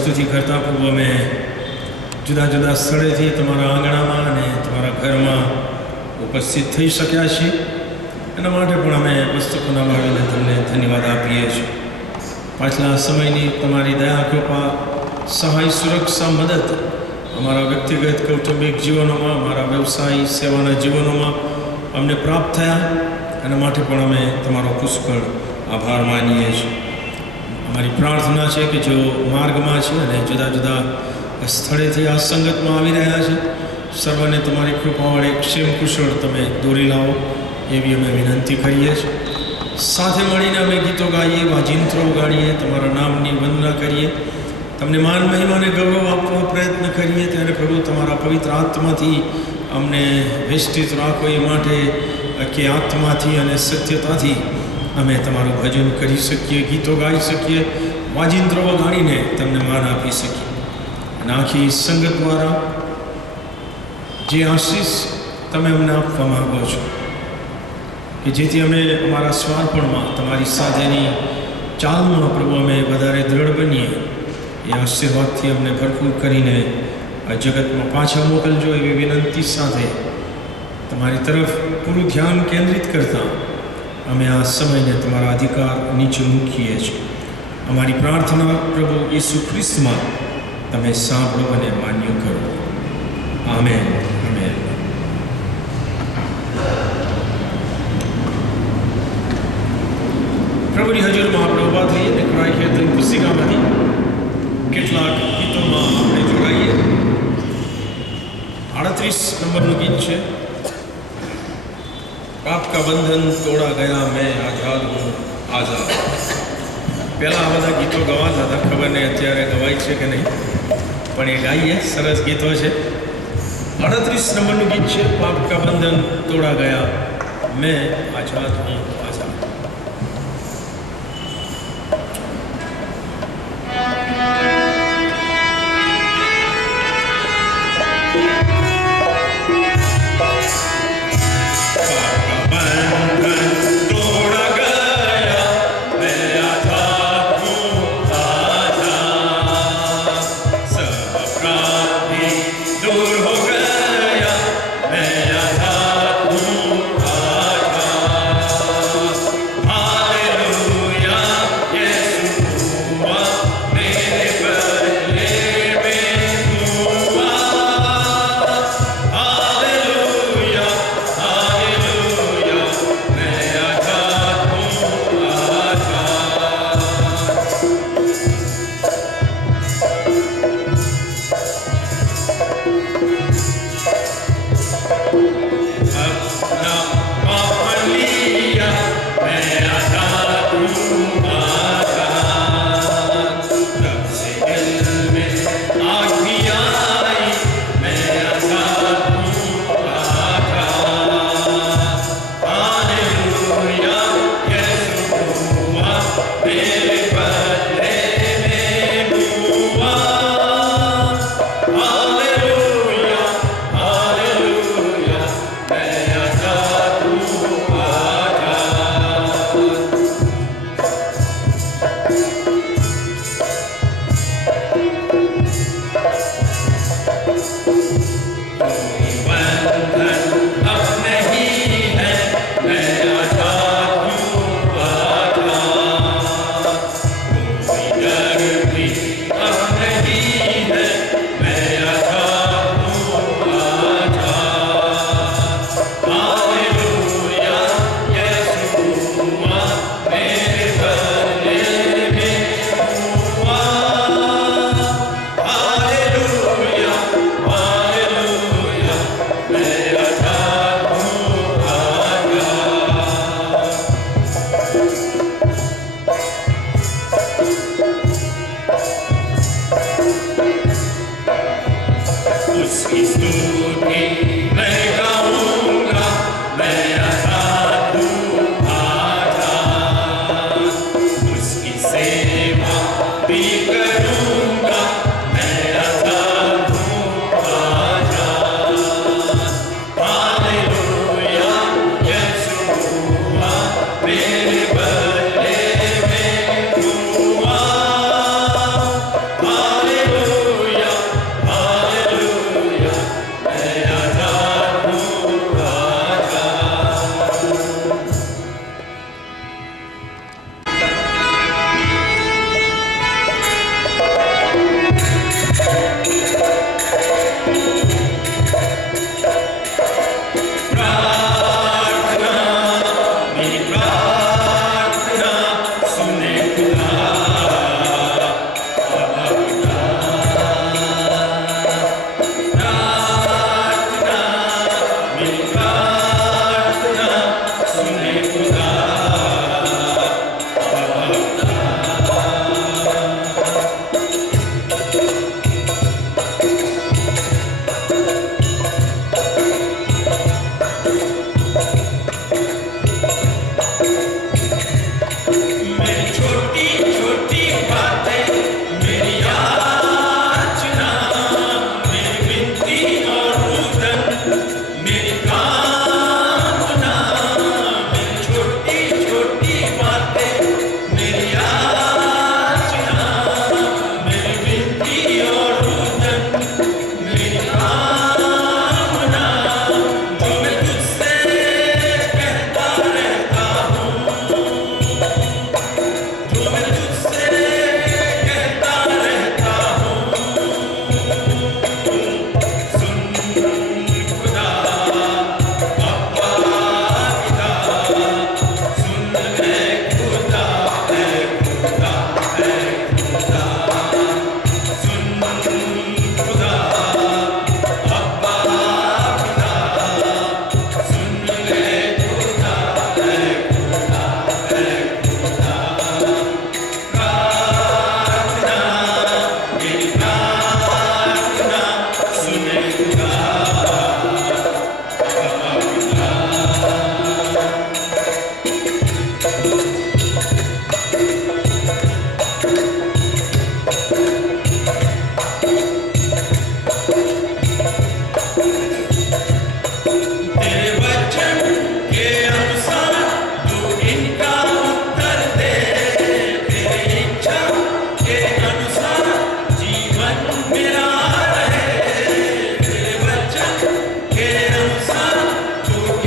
સ્તુતિ કરતા પ્રભુ અમે જુદા જુદા સ્થળેથી તમારા આંગણામાં અને તમારા ઘરમાં ઉપસ્થિત થઈ શક્યા છીએ. એના માટે પણ અમે પુસ્તકોના ભાવીને તમને ધન્યવાદ આપીએ છીએ. પાછલા સમયની તમારી દયા કૃપા સહાય સુરક્ષા મદદ અમારા વ્યક્તિગત કૌટુંબિક જીવનોમાં, અમારા વ્યવસાય સેવાના જીવનોમાં અમને પ્રાપ્ત થયા. એના માટે પણ અમે તમારો પુષ્કળ આભાર માનીએ છીએ. અમારી પ્રાર્થના છે કે જો માર્ગમાં છે અને જુદા જુદા સ્થળેથી આ સંગતમાં આવી રહ્યા છે, સર્વને તમારી કૃપા વડે ક્ષેમ કુશળ તમે દોરી લાવો એવી અમે વિનંતી કરીએ છીએ. સાથે મળીને અમે ગીતો ગાઈએ, વાજિંત્રો ગાડીએ, તમારા નામની વંદના કરીએ, તમને માન મહિમાને ગૌરવ આપવા પ્રયત્ન કરીએ. ત્યારે પ્રભુ તમારા પવિત્ર આત્માથી અમને વેષ્ટિત રાખો એ માટે કે આત્માથી અને સત્યતાથી અમે તમારું ભજન કરી શકીએ, ગીતો ગાઈ શકીએ, વાજિંત્રો ગાડીને તમને માન આપી શકીએ. અને આખી સંગત દ્વારા જે આશીષ તમે અમને આપવા માગો છો કે જેથી અમે અમારા સ્વાર્પણમાં તમારી સાથેની ચાલમાં પ્રભુ અમે વધારે દ્રઢ બનીએ, એ આશીર્વાદથી અમને ભરપૂર કરીને આ જગતમાં પાછા મોકલજો એવી વિનંતી સાથે તમારી તરફ પૂરું ધ્યાન કેન્દ્રિત કરતા અમે આ સમયને તમારા અધિકાર નીચે મૂકીએ છીએ. અમારી પ્રાર્થના પ્રભુ ઈસુ ખ્રિસ્તમાં તમે સાંભળો અને માન્ય કરો. આમેન. આમેન. પ્રભુની હજુરમાં આપણે ઊભા થઈએ અને ક્રાય કીર્તન પુસ્તિકામાંથી કેટલાક ગીતોમાં આપણે જોડાઈએ. 38 નંબરનું ગીત છે, પાપ કા બંધન તોડા ગયા મેં આઝાદ હું આઝાદ. પહેલાં આ બધા ગીતો ગવાતા હતા, ખબર નહીં અત્યારે ગવાય છે કે નહીં, પણ એ ગાઈએ. સરસ ગીતો છે. 38 નંબરનું ગીત છે, પાપ કા બંધન તોડા ગયા મેં આઝાદ હું આઝાદ. दूर हो गया मैं आजाद हूँ आजाद.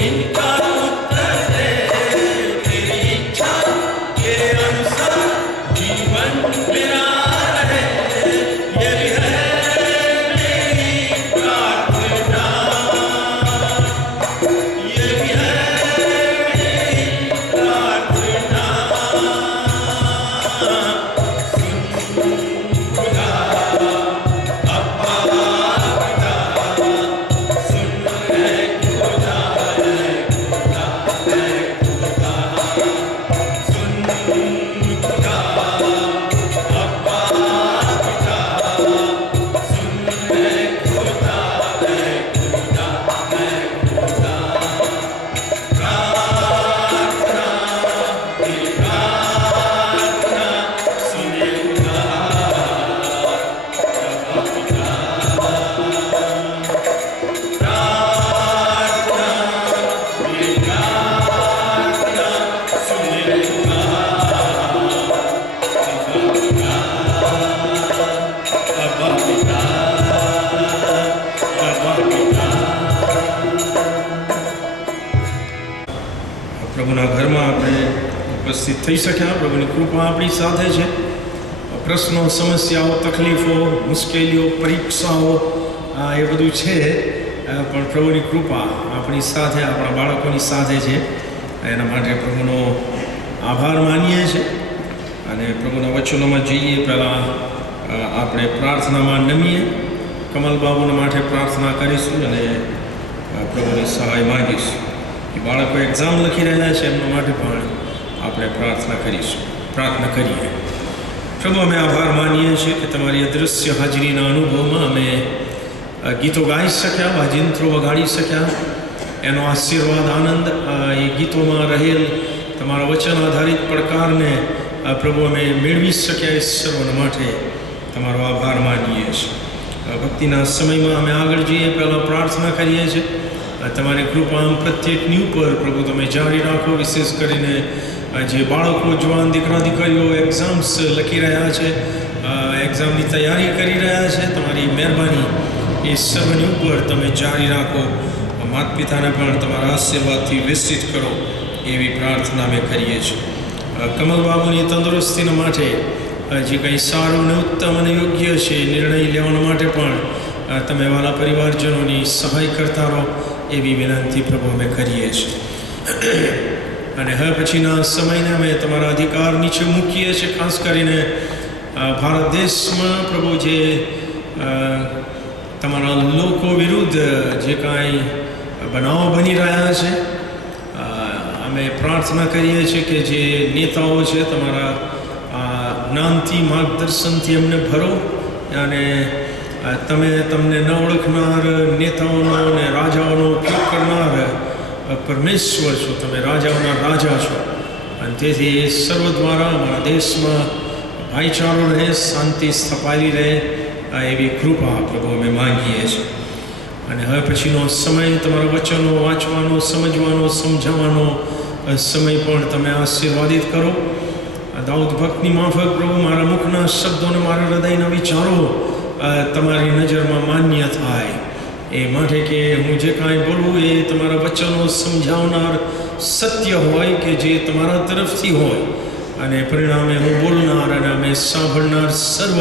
इनका उत्तर दे, तेरी इच्छा के अनुसार जीवन मेरा रहे, ये भी है मेरी प्रार्थना, ये भी है मेरी प्रार्थना। सुन खुदा अब्बा पिता, सुन है खुदा है, खुदा है खुदा, सुन खुदा अब्बा पिता, सुन है खुदा है, खुदा है खुदा। प्रार्थना तेरी प्रार्थना सुने खुदा अब्बा पिता, प्रार्थना तेरी प्रार्थना सुने खुदा अब्बा पिता, अब्बा पिता। પ્રભુના ઘરમાં આપણે ઉપસ્થિત થઈ શક્યા, પ્રભુની કૃપા આપણી સાથે છે. પ્રશ્નો, સમસ્યાઓ, તકલીફો, મુશ્કેલીઓ, પરીક્ષાઓ એ બધું છે, પણ પ્રભુની કૃપા આપણી સાથે, આપણા બાળકોની સાથે છે. એના માટે પ્રભુનો આભાર માનીએ છીએ. અને પ્રભુના વચનોમાં જઈએ પહેલાં આપણે પ્રાર્થનામાં નમીએ. કમલબાબુના માટે પ્રાર્થના કરીશું અને પ્રભુની સહાય માંગીશું. એ બાળકો એક્ઝામ લખી રહ્યા છે, એમના માટે પણ આપણે પ્રાર્થના કરીશું. પ્રાર્થના કરીએ. પ્રભુ, અમે આભાર માનીએ છીએ કે તમારી અદૃશ્ય હાજરીના અનુભવમાં અમે ગીતો ગાઈ શક્યા, વાજિંત્રો વગાડી શક્યા. એનો આશીર્વાદ, આનંદ એ ગીતોમાં રહેલ તમારા વચન આધારિત પડકારને પ્રભુ અમે મેળવી શક્યા. એ સર્વના માટે તમારો આભાર માનીએ છીએ. ભક્તિના સમયમાં અમે આગળ જઈએ પહેલાં પ્રાર્થના કરીએ છીએ. તમારી કૃપા આમ પ્રત્યેકની ઉપર પ્રભુ તમે જાળી રાખો. વિશેષ કરીને જે બાળકો, જવાન દીકરા દીકરીઓ એક્ઝામ્સ લખી રહ્યા છે, એક્ઝામની તૈયારી કરી રહ્યા છે, તમારી મહેરબાની એ સર્વની ઉપર તમે જાળી રાખો. માતા પિતાને પણ તમારા આશીર્વાદથી વિસ્તૃત કરો એવી પ્રાર્થના અમે કરીએ છીએ. કમલબાબુની તંદુરસ્તીના માટે જે કંઈ સારું અને ઉત્તમ અને યોગ્ય છે નિર્ણય લેવાના માટે પણ તમે વાલા પરિવારજનોની સહાય કરતા રહો એવી વિનંતી પ્રભુ અમે કરીએ છીએ. અને હવે પછીના સમયને અમે તમારા અધિકાર નીચે મૂકીએ છીએ. ખાસ કરીને ભારત દેશમાં પ્રભુ જે તમારા લોકો વિરુદ્ધ જે કાંઈ બનાવો બની રહ્યા છે, અમે પ્રાર્થના કરીએ છીએ કે જે નેતાઓ છે તમારા જ્ઞાનથી, માર્ગદર્શનથી એમને ભરો. અને તમને ન ઓળખનાર નેતાઓનો અને રાજાઓનો ઉપયોગ કરનાર પરમેશ્વર છો. તમે રાજાઓના રાજા છો. અને તેથી એ સર્વ દ્વારા અમારા દેશમાં ભાઈચારો રહે, શાંતિ સ્થપાયેલી રહે એવી કૃપા પ્રભુ અમે માંગીએ છીએ. અને હવે પછીનો સમય તમારા વચનો વાંચવાનો, સમજવાનો, સમજાવવાનો સમય પણ તમે આશીર્વાદિત કરો. દાઉદ ભક્તની માફક પ્રભુ મારા મુખના શબ્દો અને મારા હૃદયના વિચારો તમારી નજરમાં માન્ય થાય એ માટે કે હું જે કાંઈ બોલું એ તમારા વચનો સમજાવનાર સત્ય હોય કે જે તમારા તરફથી હોય. અને પરિણામે હું બોલનાર અને અમે સાંભળનાર સર્વ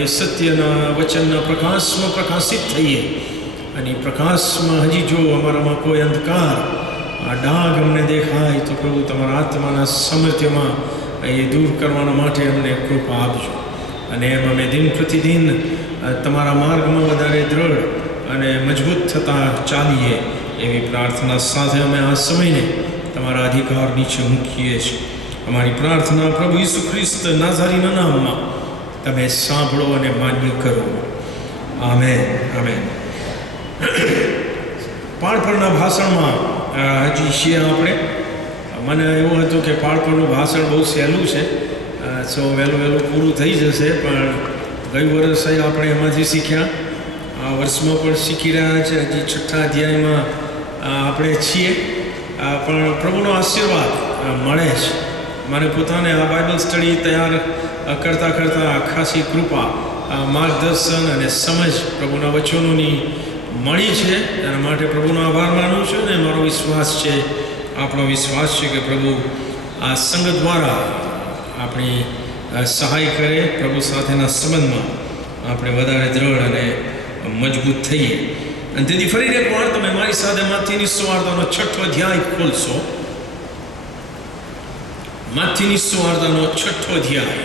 એ સત્યના વચનના પ્રકાશમાં પ્રકાશિત થઈએ. અને પ્રકાશમાં હજી જો અમારામાં કોઈ અંધકાર, ડાઘ અમને દેખાય તો પ્રભુ તમારા આત્માના સામર્થ્યમાં એ દૂર કરવાના માટે અમને કૃપા આપજો. અને એમ અમે દિન પ્રતિદિન તમારા માર્ગમાં વધારે દ્રઢ અને મજબૂત થતાં ચાલીએ એવી પ્રાર્થના સાથે અમે આ સમયને તમારા અધિકાર નીચે મૂકીએ છીએ. અમારી પ્રાર્થના પ્રભુ ઈસુ ખ્રિસ્ત નાઝારીના નામમાં તમે સાંભળો અને માન્ય કરો. Amen, amen. પાળપણના ભાષણમાં હજી છીએ આપણે. મને એવું હતું કે પાળપણનું ભાષણ બહુ સહેલું છે, સો વહેલું પૂરું થઈ જશે. પણ ગઈ વર્ષે આપણે એમાંથી શીખ્યા, આ વર્ષમાં પણ શીખી રહ્યા છે. હજી 6થા અધ્યાયમાં આપણે છીએ. પણ પ્રભુનો આશીર્વાદ મળે છે. મને પોતાને આ બાઇબલ સ્ટડી તૈયાર કરતાં ખાસી કૃપા, માર્ગદર્શન અને સમજ પ્રભુના વચનોની મળી છે એના માટે પ્રભુનો આભાર માનું છું. ને મારો વિશ્વાસ છે, આપણો વિશ્વાસ છે કે પ્રભુ આ સંઘ દ્વારા આપણી સહાય કરે, પ્રભુ સાથેના સંબંધમાં આપણે વધારે દ્રઢ અને મજબૂત થઈએ. અને તેથી ફરીને એક વાર તમે મારી સાથે માથીની સુવાર્તાનો 6ઠો અધ્યાય ખોલશો. માથીની સુવાર્તાનો 6ઠો અધ્યાય.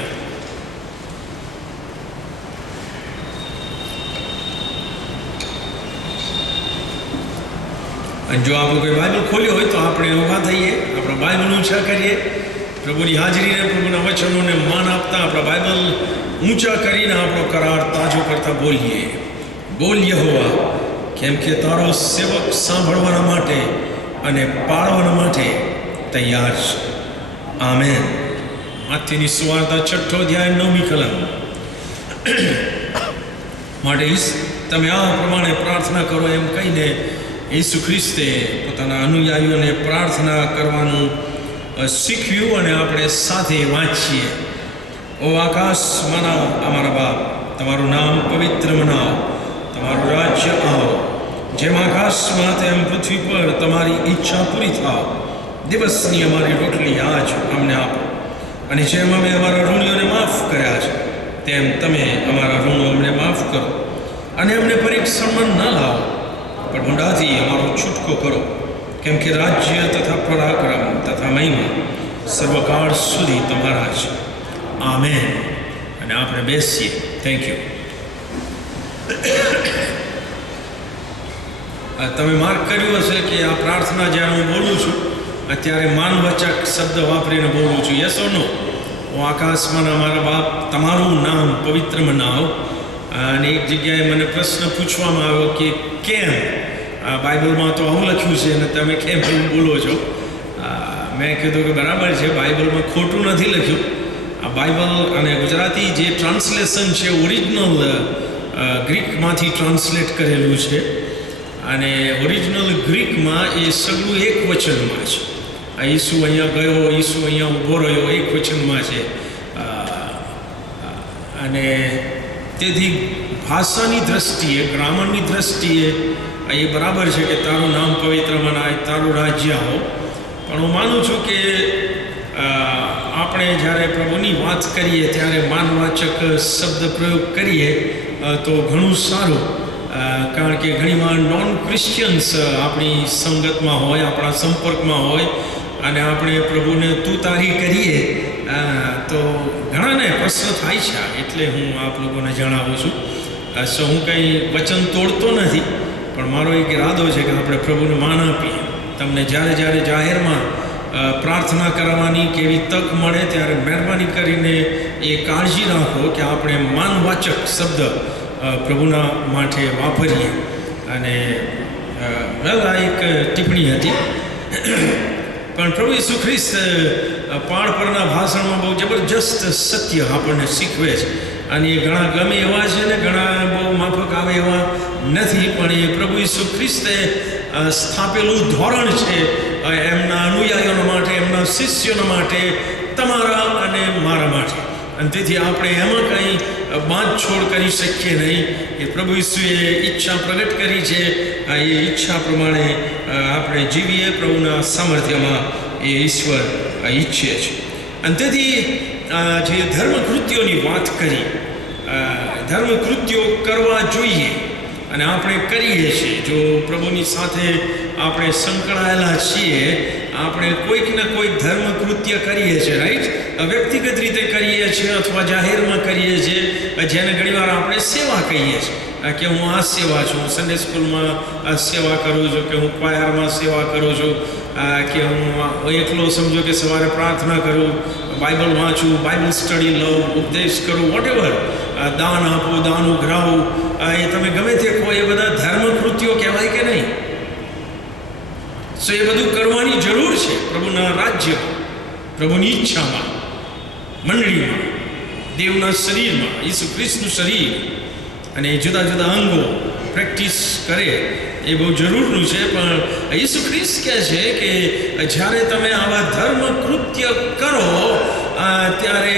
અને જો આપણું કોઈ બાઇબલ ખોલ્યો હોય તો આપણે ઊભા થઈએ, આપણા બાઇબલ ઊંચા કરીએ, પ્રભુની હાજરીને, પ્રભુના વચનોને માન આપતા આપણા બાઇબલ ઊંચા કરીને આપણો કરાર તાજો કરતા બોલીએ, બોલ યહોવા, કેમ કે તારો સેવક સાંભળવાના માટે અને પાળવાના માટે તૈયાર છે. આમેન. માથીની સુવાર્તા 6ઠો અધ્યાય 9મી કલમ. માટે તમે આ પ્રમાણે પ્રાર્થના કરો એમ કહીને ઈસુ ખ્રિસ્તે પોતાના અનુયાયીઓને પ્રાર્થના કરવાનું શીખ્યું. અને આપણે સાથે વાંચીએ. ઓ આકાશમાંના અમારા બાપ, તમારું નામ પવિત્ર મનાવો, તમારું રાજ્ય આવો, જેમ આકાશમાં તેમ પૃથ્વી પર તમારી ઈચ્છા પૂરી થાવ. દિવસની અમારી રોટલી આજ અમને આપો, અને જેમ અમે અમારા ઋણીઓને માફ કર્યા છે તેમ તમે અમારા ઋણો અમને માફ કરો, અને અમને પરીક્ષણમાં ન લાવો પણ ઊંડાથી અમારો છૂટકો કરો, કેમ કે રાજ્ય તથા પરાક્રમ તથા મહિમા સર્વકાળ સુધી તમારા છે. આમેન. અને આપણે બેસીએ. Thank you. તમે માર્ક કર્યું હશે કે આ પ્રાર્થના જ્યારે હું બોલું છું અત્યારે માનવચક શબ્દ વાપરીને બોલું છું. યસ ઓર નો? હું આકાશમાં અમારા બાપ, તમારું નામ પવિત્ર મનાવો. અને એક જગ્યાએ મને પ્રશ્ન પૂછવામાં આવ્યો કે કેમ? બાઇબલમાં તો આવું લખ્યું છે અને તમે કેમ એવું બોલો છો? મેં કીધું કે બરાબર છે, બાઇબલમાં ખોટું નથી લખ્યું. આ બાઇબલ અને ગુજરાતી જે ટ્રાન્સલેશન છે ઓરિજિનલ ગ્રીકમાંથી ટ્રાન્સલેટ કરેલું છે. અને ઓરિજિનલ ગ્રીકમાં એ સગળું એક વચનમાં છે. આ ઈસુ અહીંયા ગયો, ઈસુ અહીંયા ઊભો રહ્યો, એક વચનમાં છે. અને તેથી ભાષાની દ્રષ્ટિએ, ગ્રામરની દ્રષ્ટિએ એ બરાબર છે કે તારું નામ પવિત્ર મનાય, તારું રાજ્ય આવો. પણ હું માનું છું કે આપણે જ્યારે પ્રભુની વાત કરીએ ત્યારે માનવાચક શબ્દ પ્રયોગ કરીએ તો ઘણું સારું. કારણ કે ઘણીવાર નોન ક્રિશ્ચિયન્સ આપણી સંગતમાં હોય, આપણા સંપર્કમાં હોય, અને આપણે પ્રભુને તુતારી કરીએ તો ઘણાને પ્રશ્ન થાય છે. એટલે હું આપ લોકોને જણાવું છું. હું કંઈ વચન તોડતો નથી, પણ મારો એક ઈરાદો છે કે આપણે પ્રભુને માન આપીએ. તમને જ્યારે જ્યારે જાહેરમાં પ્રાર્થના કરવાની કેવી તક મળે ત્યારે મહેરબાની કરીને એ કાળજી રાખો કે આપણે માનવાચક શબ્દ પ્રભુના માટે વાપરીએ. અને આ એક ટિપ્પણી હતી. પણ પ્રભુ ઈસુ ખ્રિસ્ત પાળ પરના ભાષણમાં બહુ જબરજસ્ત સત્ય આપણને શીખવે છે. અને એ ઘણા ગમે એવા છે ને ઘણા બહુ માફક આવે એવા નથી, પણ એ પ્રભુ ઈસુ ખ્રિસ્તે સ્થાપેલું ધોરણ છે એમના અનુયાયીઓ માટે, એમના શિષ્યોના માટે, તમારા અને મારા માટે. અને તેથી આપણે એમાં કંઈ બાંધછોડ કરી શકીએ નહીં. એ પ્રભુ ઈસુએ ઈચ્છા પ્રગટ કરી છે, એ ઈચ્છા પ્રમાણે આપણે જીવીએ. પ્રભુના સામર્થ્યમાં એ ઈશ્વર ઈચ્છે છે. અને તેથી જે ધર્મકૃત્યોની વાત કરી, ધર્મકૃત્યો કરવા જોઈએ અને આપણે કરીએ છીએ. જો પ્રભુની સાથે આપણે સંકળાયેલા છીએ, આપણે કોઈક ને કોઈક ધર્મકૃત્ય કરીએ છીએ, રાઈટ? વ્યક્તિગત રીતે કરીએ છીએ અથવા જાહેરમાં કરીએ છીએ, જેને ઘણીવાર આપણે સેવા કહીએ છીએ કે હું આ સેવા છું, સન્ડે સ્કૂલમાં સેવા કરું છું, કે હું ક્વાયરમાં સેવા કરું છું, કે હું એકલો સમજો કે સવારે પ્રાર્થના કરું, બાઇબલ વાંચું, બાઇબલ સ્ટડી લઉં, ઉપદેશ કરું, વોટેવર, દાન આપું, દાન ઉઘરાવું, એ તમે ગમે તે કહો, એ બધા ધર્મકૃત્યો કહેવાય કે નહીં? સો એ બધું કરવાની જરૂર છે પ્રભુના રાજ્યમાં, પ્રભુની ઈચ્છામાં, મંડળીમાં, દેવના શરીરમાં, ઈસુ ખ્રિસ્તનું શરીર. અને એ જુદા જુદા અંગો પ્રેક્ટિસ કરે એ બહુ જરૂરનું છે. પણ ઈસુ ખ્રિસ્ત કહે છે કે જ્યારે તમે આવા ધર્મ કૃત્ય કરો ત્યારે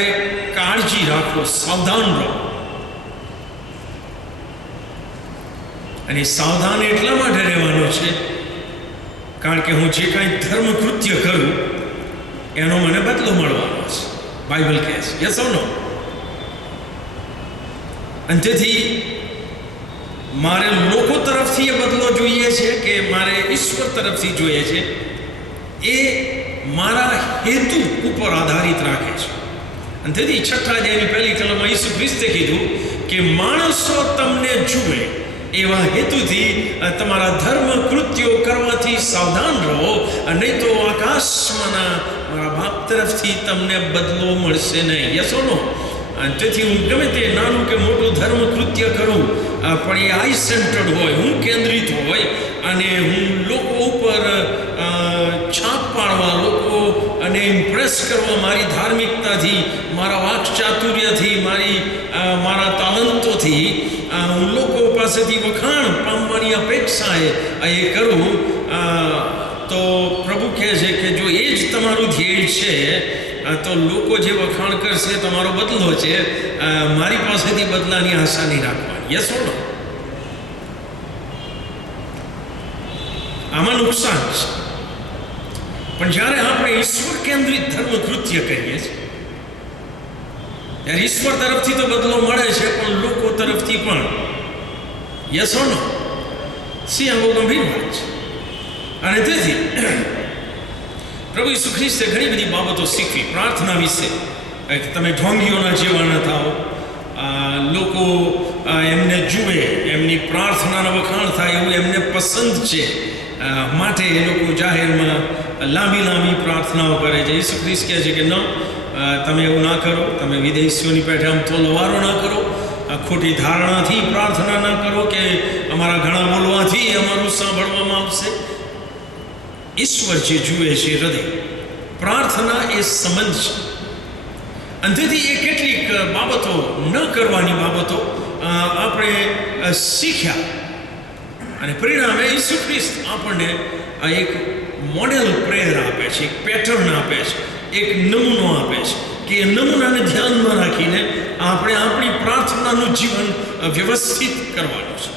કાળજી રાખો, સાવધાન રહો. અને સાવધાન એટલા માટે રહેવાનો છે કારણ કે હું જે કાંઈ ધર્મ કૃત્ય કરું એનો મને બદલો મળવાનો છે. બાઇબલ કહે છે, યસ ઓર નો? અને તેથી મારે લોકો તરફથી એ બદલો જોઈએ છે કે મારે ઈશ્વર તરફથી જોઈએ છે, એ મારા હેતુ ઉપર આધારિત રાખે છે. અને તેથી 6 અધ્યાયની પહેલી કલમમાં ઈસુ ખ્રિસ્તે કીધું કે માણસો તમને જુએ એવા હેતુથી તમારા ધર્મ કૃત્યો કરવાથી સાવધાન રહો, નહીં તો આકાશમાંના મારા બાપ તરફથી તમને બદલો મળશે નહીં. Yes or no? અને તેથી હું ગમે તે નાનું કે મોટું ધર્મ કૃત્ય કરું પણ એ આઈ સેન્ટર્ડ હોય, હું કેન્દ્રિત હોય અને હું લોકો ઉપર છાપ પાડવા, લોકો અને ઇમ્પ્રેસ કરવા મારી ધાર્મિકતાથી, મારા વાકચાતુર્યથી, મારા તાલંતોથી હું લોકો પાસેથી વખાણ પામવાની અપેક્ષાએ એ કરું તો પ્રભુ કહે છે કે જો એ જ તમારું ધ્યેય છે તો લોકો જે વખાણ કરશે તમારો બદલો છે, મારી પાસેથી બદલાની આશા નહીં રાખવાની. યસ ઓર નો? આમાં નુકસાન છે. પણ જ્યારે આપણે ઈશ્વર કેન્દ્રિત ધર્મ કૃત્ય કરીએ છીએ ત્યારે ઈશ્વર તરફથી તો બદલો મળે છે પણ લોકો તરફથી પણ. યસ ઓર નો? આ બહુ ગંભીર વાત છે. અને તેથી પ્રભુ ઈસુ ખ્રિસ્તે ઘણી બધી બાબતો શીખવી પ્રાર્થના વિશે, કે તમે ઢોંગીઓના જેવા ન થાઓ, લોકો એમને જુએ, એમની પ્રાર્થનાના વખાણ થાય એવું એમને પસંદ છે, માટે એ લોકો જાહેરમાં લાંબી પ્રાર્થનાઓ કરે છે. ઈસુ ખ્રિસ્ત કહે છે કે ન, તમે એવું ના કરો, તમે વિદેશીઓની પેઠે આમ તોલવારો ના કરો, ખોટી ધારણાથી પ્રાર્થના ના કરો કે અમારા ઘણા બોલવાથી અમારું સાંભળવામાં આવશે. ઈશ્વર જે જુએ છે હૃદય. પ્રાર્થના એ સંબંધ છે. અને તેથી એ કેટલીક બાબતો, ન કરવાની બાબતો આપણે શીખ્યા અને પરિણામે ઈસુ ખ્રિસ્ત આપણને એક મોડેલ પ્રેયર આપે છે, એક પેટર્ન આપે છે, એક નમૂનો આપે છે કે એ નમૂનાને ધ્યાનમાં રાખીને આપણે આપણી પ્રાર્થનાનું જીવન વ્યવસ્થિત કરવાનું છે.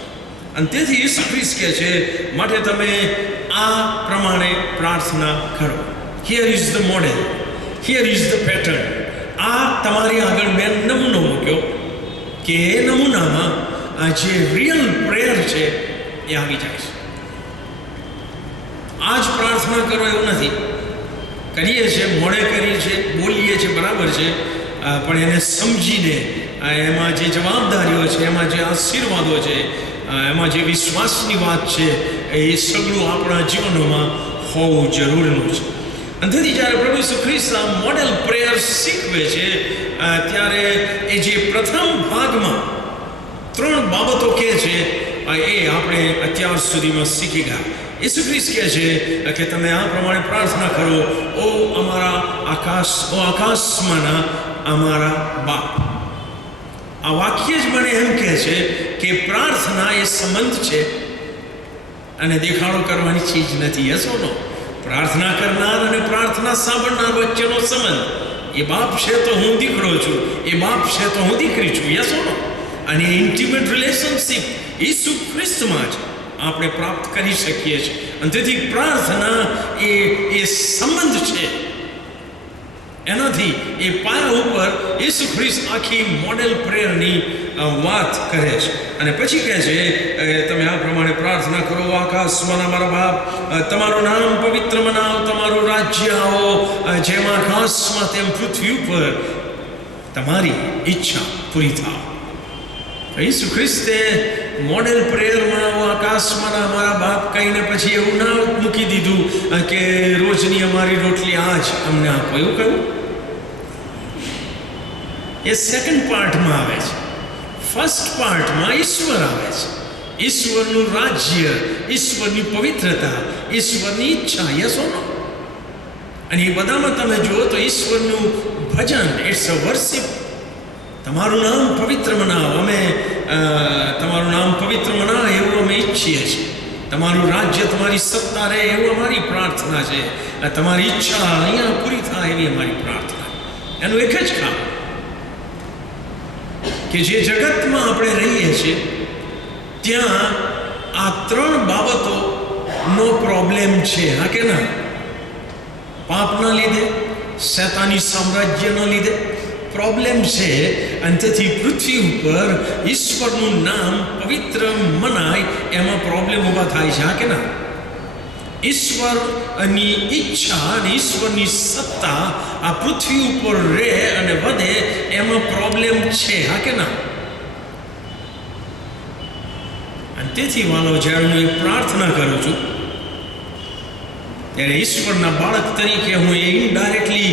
અને તેથી ઈસુ ખ્રિસ્ત કહે છે માટે તમે આ પ્રમાણે પ્રાર્થના કરો. Here is the model, here is the pattern. આ તમારી આગળ મેં નમૂનો મૂક્યો કે એ નમૂનામાં જે રિયલ પ્રેયર છે એ આવી જાય છે. આ જ પ્રાર્થના કરો એવું નથી. કરીએ છીએ, મોડે કરીએ છીએ, બોલીએ છીએ, બરાબર છે, પણ એને સમજીને એમાં જે જવાબદારીઓ છે, એમાં જે આશીર્વાદો છે, એમાં જે વિશ્વાસની વાત છે એ સગળું આપણા જીવનોમાં હોવું જરૂરનું છે. અને તેથી જ્યારે પ્રભુ ઈસુ ખ્રિસ્ત આ મોડેલ પ્રેયર શીખવે છે ત્યારે એ જે પ્રથમ ભાગમાં 3 બાબતો કહે છે એ આપણે અત્યાર સુધીમાં શીખી ગયા. ઈસુ ખ્રિસ્ત કહે છે કે તમે આ પ્રમાણે પ્રાર્થના કરો, ઓ આકાશમાંના અમારા બાપ. આ વાક્ય જ મને એમ કહે છે કે પ્રાર્થના એ સંબંધ છે અને દેખાડો કરવાની ચીજ નથી. યસ ઓર નો? પ્રાર્થના કરનાર અને પ્રાર્થના સાંભળનાર વચ્ચેનો સંબંધ. એ બાપ છે તો હું દીકરો છું, એ બાપ છે તો હું દીકરી છું. Yes or no? અને ઇન્ટિમેટ રિલેશનશિપ ઈસુ ખ્રિસ્તમાં જ આપણે પ્રાપ્ત કરી શકીએ છીએ. અને તેથી પ્રાર્થના એ સંબંધ છે. એનાથી એ પાયા ઉપર ઈસુ ખ્રિસ્ત આખી મોડેલ પ્રેયરની વાત કરે છે. અને પછી કહે છે તમે આ પ્રમાણે પ્રાર્થના કરો, આકાશમાંના મારા બાપ, તમારું નામ પવિત્ર મનાવ, તમારું રાજ્ય આવો, જેમ આકાશમાં તેમ પૃથ્વી ઉપર તમારી ઈચ્છા પૂરી થાય. ઈસુ ખ્રિસ્તે મોડેલ પ્રેયરમાં આકાશમાંના અમારા બાપ કહીને પછી એવું ના મૂકી દીધું કે રોજની અમારી રોટલી આજ અમને આપો, એવું કહ્યું. એ સેકન્ડ પાર્ટમાં આવે છે. ફર્સ્ટ પાર્ટમાં ઈશ્વર આવે છે. ઈશ્વરનું રાજ્ય, ઈશ્વરની પવિત્રતા, ઈશ્વરની ઈચ્છા. Yes or no? અને એ બધામાં તમે જુઓ તો ઈશ્વરનું ભજન, ઇટ્સ અ વર્શિપ. તમારું નામ પવિત્ર મનાવો, અમે તમારું નામ પવિત્ર મનાવે એવું અમે ઈચ્છીએ છીએ. તમારું રાજ્ય, તમારી સત્તા રહે એવું અમારી પ્રાર્થના છે. તમારી ઈચ્છા અહીંયા પૂરી થાય એવી અમારી પ્રાર્થના. એનું એક જ કામ કે જે જગતમાં આપણે રહીએ છીએ ત્યાં આ ત્રણ બાબતોનો પ્રોબ્લેમ છે, હા કે ના? પાપના લીધે, શૈતાની સામ્રાજ્યના લીધે પ્રોબ્લેમ છે. અને તેથી પૃથ્વી ઉપર ઈશ્વરનું નામ પવિત્ર મનાય એમાં પ્રોબ્લેમ ઊભા થાય છે, હા કે ના? ઈશ્વરની ઈચ્છા અને ઈશ્વરની સત્તા આ પૃથ્વી ઉપર રહે અને વધે એમાં પ્રોબ્લેમ છે, હા કે ના? અને તેથી વાલો, જ્યારે હું એ પ્રાર્થના કરું છું ત્યારે ઈશ્વરના બાળક તરીકે હું એ ઇનડાયરેક્ટલી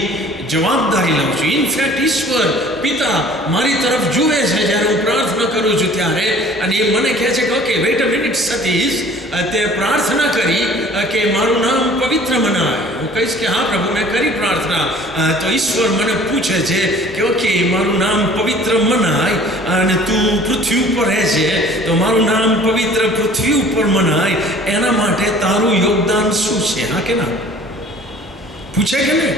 જવાબદારી લઉં છું. ઇનફેક્ટ ઈશ્વર પિતા મારી તરફ જુએ છે જ્યારે હું પ્રાર્થના કરું છું ત્યારે, અને એ મને કહે છે કે ઓકે વેઇટ અ મિનિટ સતીશ, તે પ્રાર્થના કરી કે મારું નામ પવિત્ર મનાય. હું કહીશ કે હા પ્રભુ, મેં કરી પ્રાર્થના. તો ઈશ્વર મને પૂછે છે કે ઓકે મારું નામ પવિત્ર મનાય અને તું પૃથ્વી ઉપર રહે છે, તો મારું નામ પવિત્ર પૃથ્વી ઉપર મનાય એના માટે તારું યોગદાન શું છે, હા કે ના? પૂછે કે નહીં?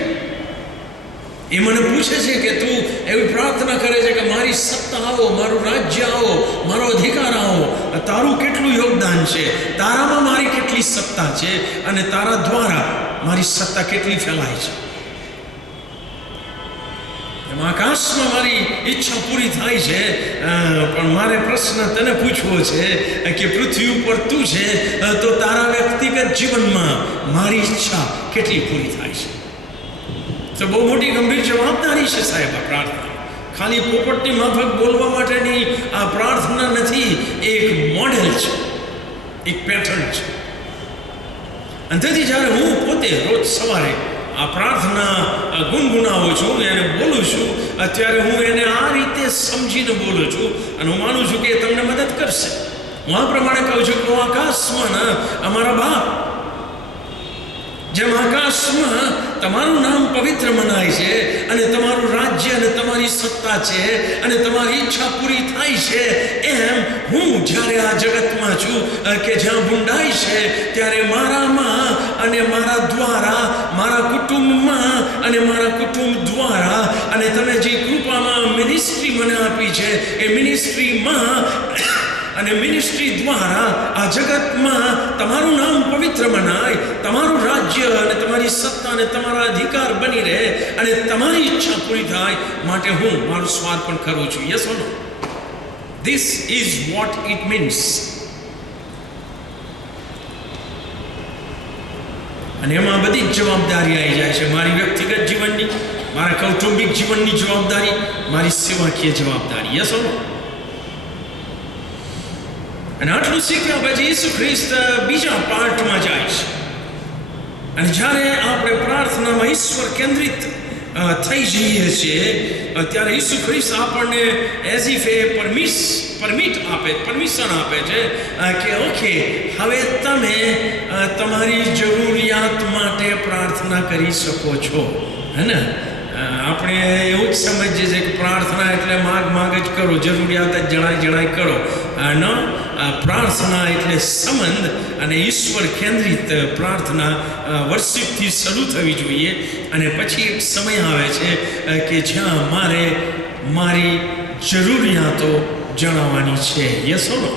એ મને પૂછે છે કે તું એવી પ્રાર્થના કરે છે કે મારી સત્તા આવો, મારું રાજ્ય આવો, મારો અધિકાર આવો, તારું કેટલું યોગદાન છે, તારામાં મારી કેટલી સત્તા છે અને તારા દ્વારા મારી સત્તા કેટલી ફેલાય છે. એમાં આકાશમાં મારી ઈચ્છા પૂરી થાય છે, પણ મારે પ્રશ્ન તને પૂછવો છે કે પૃથ્વી ઉપર તું છે તો તારા વ્યક્તિગત જીવનમાં મારી ઈચ્છા કેટલી પૂરી થાય છે? તો બહુ મોટી ગંભીર જવાબદારી છે સાહેબ આ પ્રાર્થના. ખાલી પોપટની માફક બોલવા માટેની આ પ્રાર્થના નથી, એક મોડેલ છે, એક પેટર્ન છે. અને તેથી જ્યારે હું પોતે રોજ સવારે આ પ્રાર્થના ગુનગુનાવું છું, એને બોલું છું, ત્યારે હું એને આ રીતે સમજીને બોલું છું અને હું માનું છું કે એ તમને મદદ કરશે. હું આ પ્રમાણે કહું છું કે આકાશમાં અમારા બાપ, જેમ આકાશમાં તમારું નામ પવિત્ર મનાય છે અને તમારું રાજ્ય અને તમારી સત્તા છે અને તમારી ઈચ્છા પૂરી થાય છે, એમ હું જ્યારે આ જગતમાં છું કે જ્યાં ભૂંડાઈ છે, ત્યારે મારામાં અને મારા દ્વારા, મારા કુટુંબમાં અને મારા કુટુંબ દ્વારા, અને તમે જે કૃપામાં મિનિસ્ટ્રી મને આપી છે એ મિનિસ્ટ્રીમાં અને મિનિસ્ટ્રી દ્વારા આ જગતમાં તમારું નામ પવિત્ર મનાય, તમારું રાજ્ય અને તમારી સત્તા અને તમારા અધિકાર બની રહે અને તમારી ઈચ્છા પૂરી થાય માટે હું મારું સ્વાર્પણ કરું છું. Yes or no? This is what it means. અને એમાં બધી જ જવાબદારી આવી જાય છે, મારી વ્યક્તિગત જીવનની, મારા કૌટુંબિક જીવનની જવાબદારી, મારી સેવાકીય જવાબદારી. Yes or no? અને આટલું શીખ્યા પછી ઈસુ ખ્રિસ્ત બીજા પાર્ટમાં જાય છે. અને જ્યારે આપણે પ્રાર્થનામાં ઈશ્વર કેન્દ્રિત થઈ જઈએ છીએ ત્યારે ઈસુ ખ્રિસ્ત આપણને એઝ ઇફ એ પરમિશન આપે છે કે ઓકે હવે તમે તમારી જરૂરિયાત માટે પ્રાર્થના કરી શકો છો. હે ને? આપણે એવું જ સમજીએ છીએ કે પ્રાર્થના એટલે માગ જ કરો, જરૂરિયાત જ જણાય કરો. પ્રાર્થના એટલે સંબંધ અને ઈશ્વર કેન્દ્રિત પ્રાર્થના વર્ષિપથી શરૂ થવી જોઈએ. અને પછી એક સમય આવે છે કે જ્યાં મારે મારી જરૂરિયાતો જણાવવાની છે. યસ ઓર નો?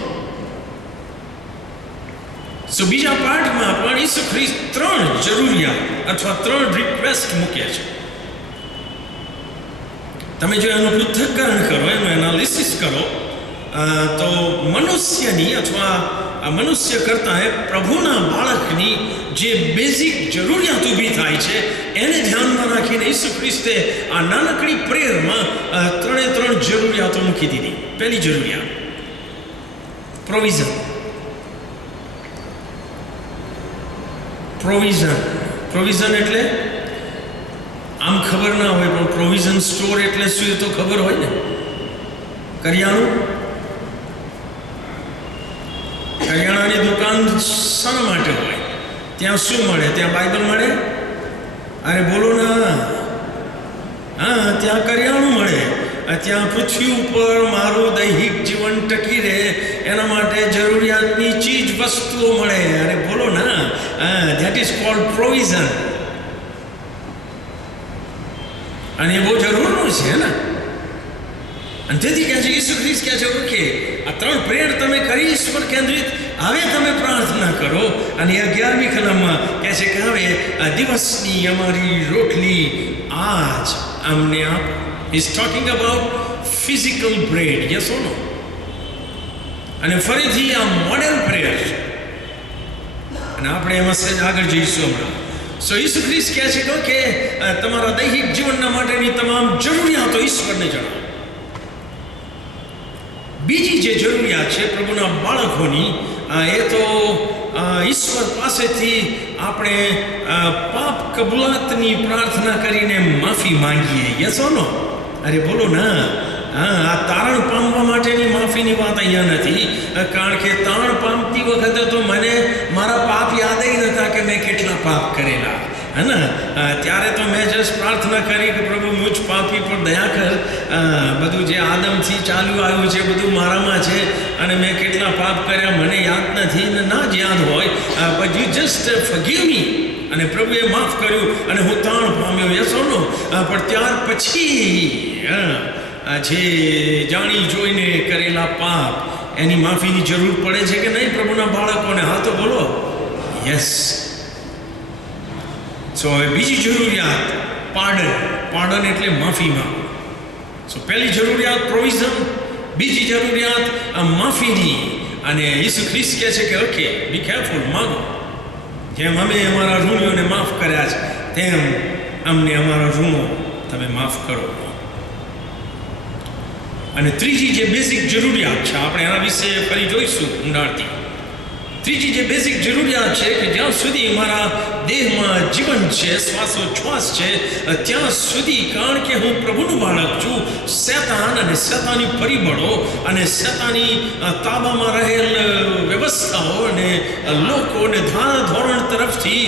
સો બીજા પાઠમાં પણ ઈસુ ખ્રિસ્ત 3 જરૂરિયાત અથવા 3 રિક્વેસ્ટ મૂકે છે. તમે જો એનું પૃથ્થકરણ કરો, એનું એનાલિસિસ કરો, તો મનુષ્યની અથવા મનુષ્ય કરતાં પ્રભુના બાળકની જે બેઝિક જરૂરિયાત ઊભી થાય છે એને ધ્યાનમાં રાખીને ઈસુ ખ્રિસ્તે આ નાનકડી પ્રેયરમાં 3 જરૂરિયાતો મૂકી દીધી. પહેલી જરૂરિયાત પ્રોવિઝન એટલે આમ ખબર ના હોય પણ પ્રોવિઝન સ્ટોર એટલે શું એ તો ખબર હોય ને. કરિયાણાની દુકાન શા માટે હોય? ત્યાં શું મળે? ત્યાં બાઇબલ મળે? અરે બોલો ના. હા, ત્યાં કરિયાણું મળે. ત્યાં પૃથ્વી ઉપર મારું દૈહિક જીવન ટકી રહે એના માટે જરૂરિયાતની ચીજ વસ્તુઓ મળે. અરે બોલો ના. That is called provision. અને એ બહુ જરૂરનું છે ને. અને તેથી કહે છે ઈસુ ખ્રિસ્ત કહે છે કે આ 3 પ્રેયર તમે કરી ઈશ્વર કેન્દ્રિત, હવે તમે પ્રાર્થના કરો. અને 11મી કલમમાં કહે છે કે હવે આ દિવસની અમારી રોટલી આજ અમને આપો. Is talking about physical bread. Yes or no? અને ફરીથી આ મોડેલ પ્રેયર છે અને આપણે એમાં સહેજ આગળ જઈશું હમણાં. સો ઈસુ ખ્રિસ્ત કહે છે કે તમારા દૈહિક જીવનના માટેની તમામ જરૂરિયાતો ઈશ્વરને જણાવો. બીજી જે જરૂરિયાત છે પ્રભુના બાળકોની, એ તો ઈશ્વર પાસેથી આપણે પાપ કબૂલાતની પ્રાર્થના કરીને માફી માંગીએ. Yes or no? અરે બોલો ના. આ તારણ પામવા માટેની માફીની વાત અહીંયા નથી, કારણ કે તારણ પામતી વખતે તો મને મારા પાપ યાદ નહોતા કે મેં કેટલા પાપ કરેલા. હે ને? ત્યારે તો મેં જસ્ટ પ્રાર્થના કરી કે પ્રભુ મુજ પાપી પર દયા કર. બધું જે આદમથી ચાલુ આવ્યું છે બધું મારામાં છે અને મેં કેટલા પાપ કર્યા મને યાદ નથી ને ના જ યાદ હોય, બટ યુ જસ્ટ ફોરગીવ મી. અને પ્રભુએ માફ કર્યું અને હું તાણ પામ્યો. યસ ઓર નો? પણ ત્યાર પછી જે જાણી જોઈને કરેલા પાપ એની માફીની જરૂર પડે છે કે નહીં પ્રભુના બાળકોને? હા તો બોલો યસ. સો હવે બીજી જરૂરિયાત પાર્ડન. પાર્ડન એટલે માફી માંગો. સો પહેલી જરૂરિયાત પ્રોવિઝન, બીજી જરૂરિયાત માફીની. અને ઈસુ ખ્રિસ્ત કહે છે કે ઓકે બી કેરફુલ, માંગો. જેમ અમે અમારા ઋણીઓને માફ કર્યા છે તેમ અમને અમારા ઋણો તમે માફ કરો. અને ત્રીજી જે બેઝિક જરૂરિયાત છે આપણે એના વિશે ફરી જોઈશું ઊંડાણથી. ત્રીજી જે બેઝિક જરૂરિયાત છે કે જ્યાં સુધી મારા દેહમાં જીવન છે, શ્વાસોચ્છ્વાસ છે, ત્યાં સુધી, કારણ કે હું પ્રભુનું બાળક છું, શેતાન અને શેતાની પરિબળો અને શેતાની તાબામાં રહેલ વ્યવસ્થાઓ અને લોકો અને ધારાધોરણ તરફથી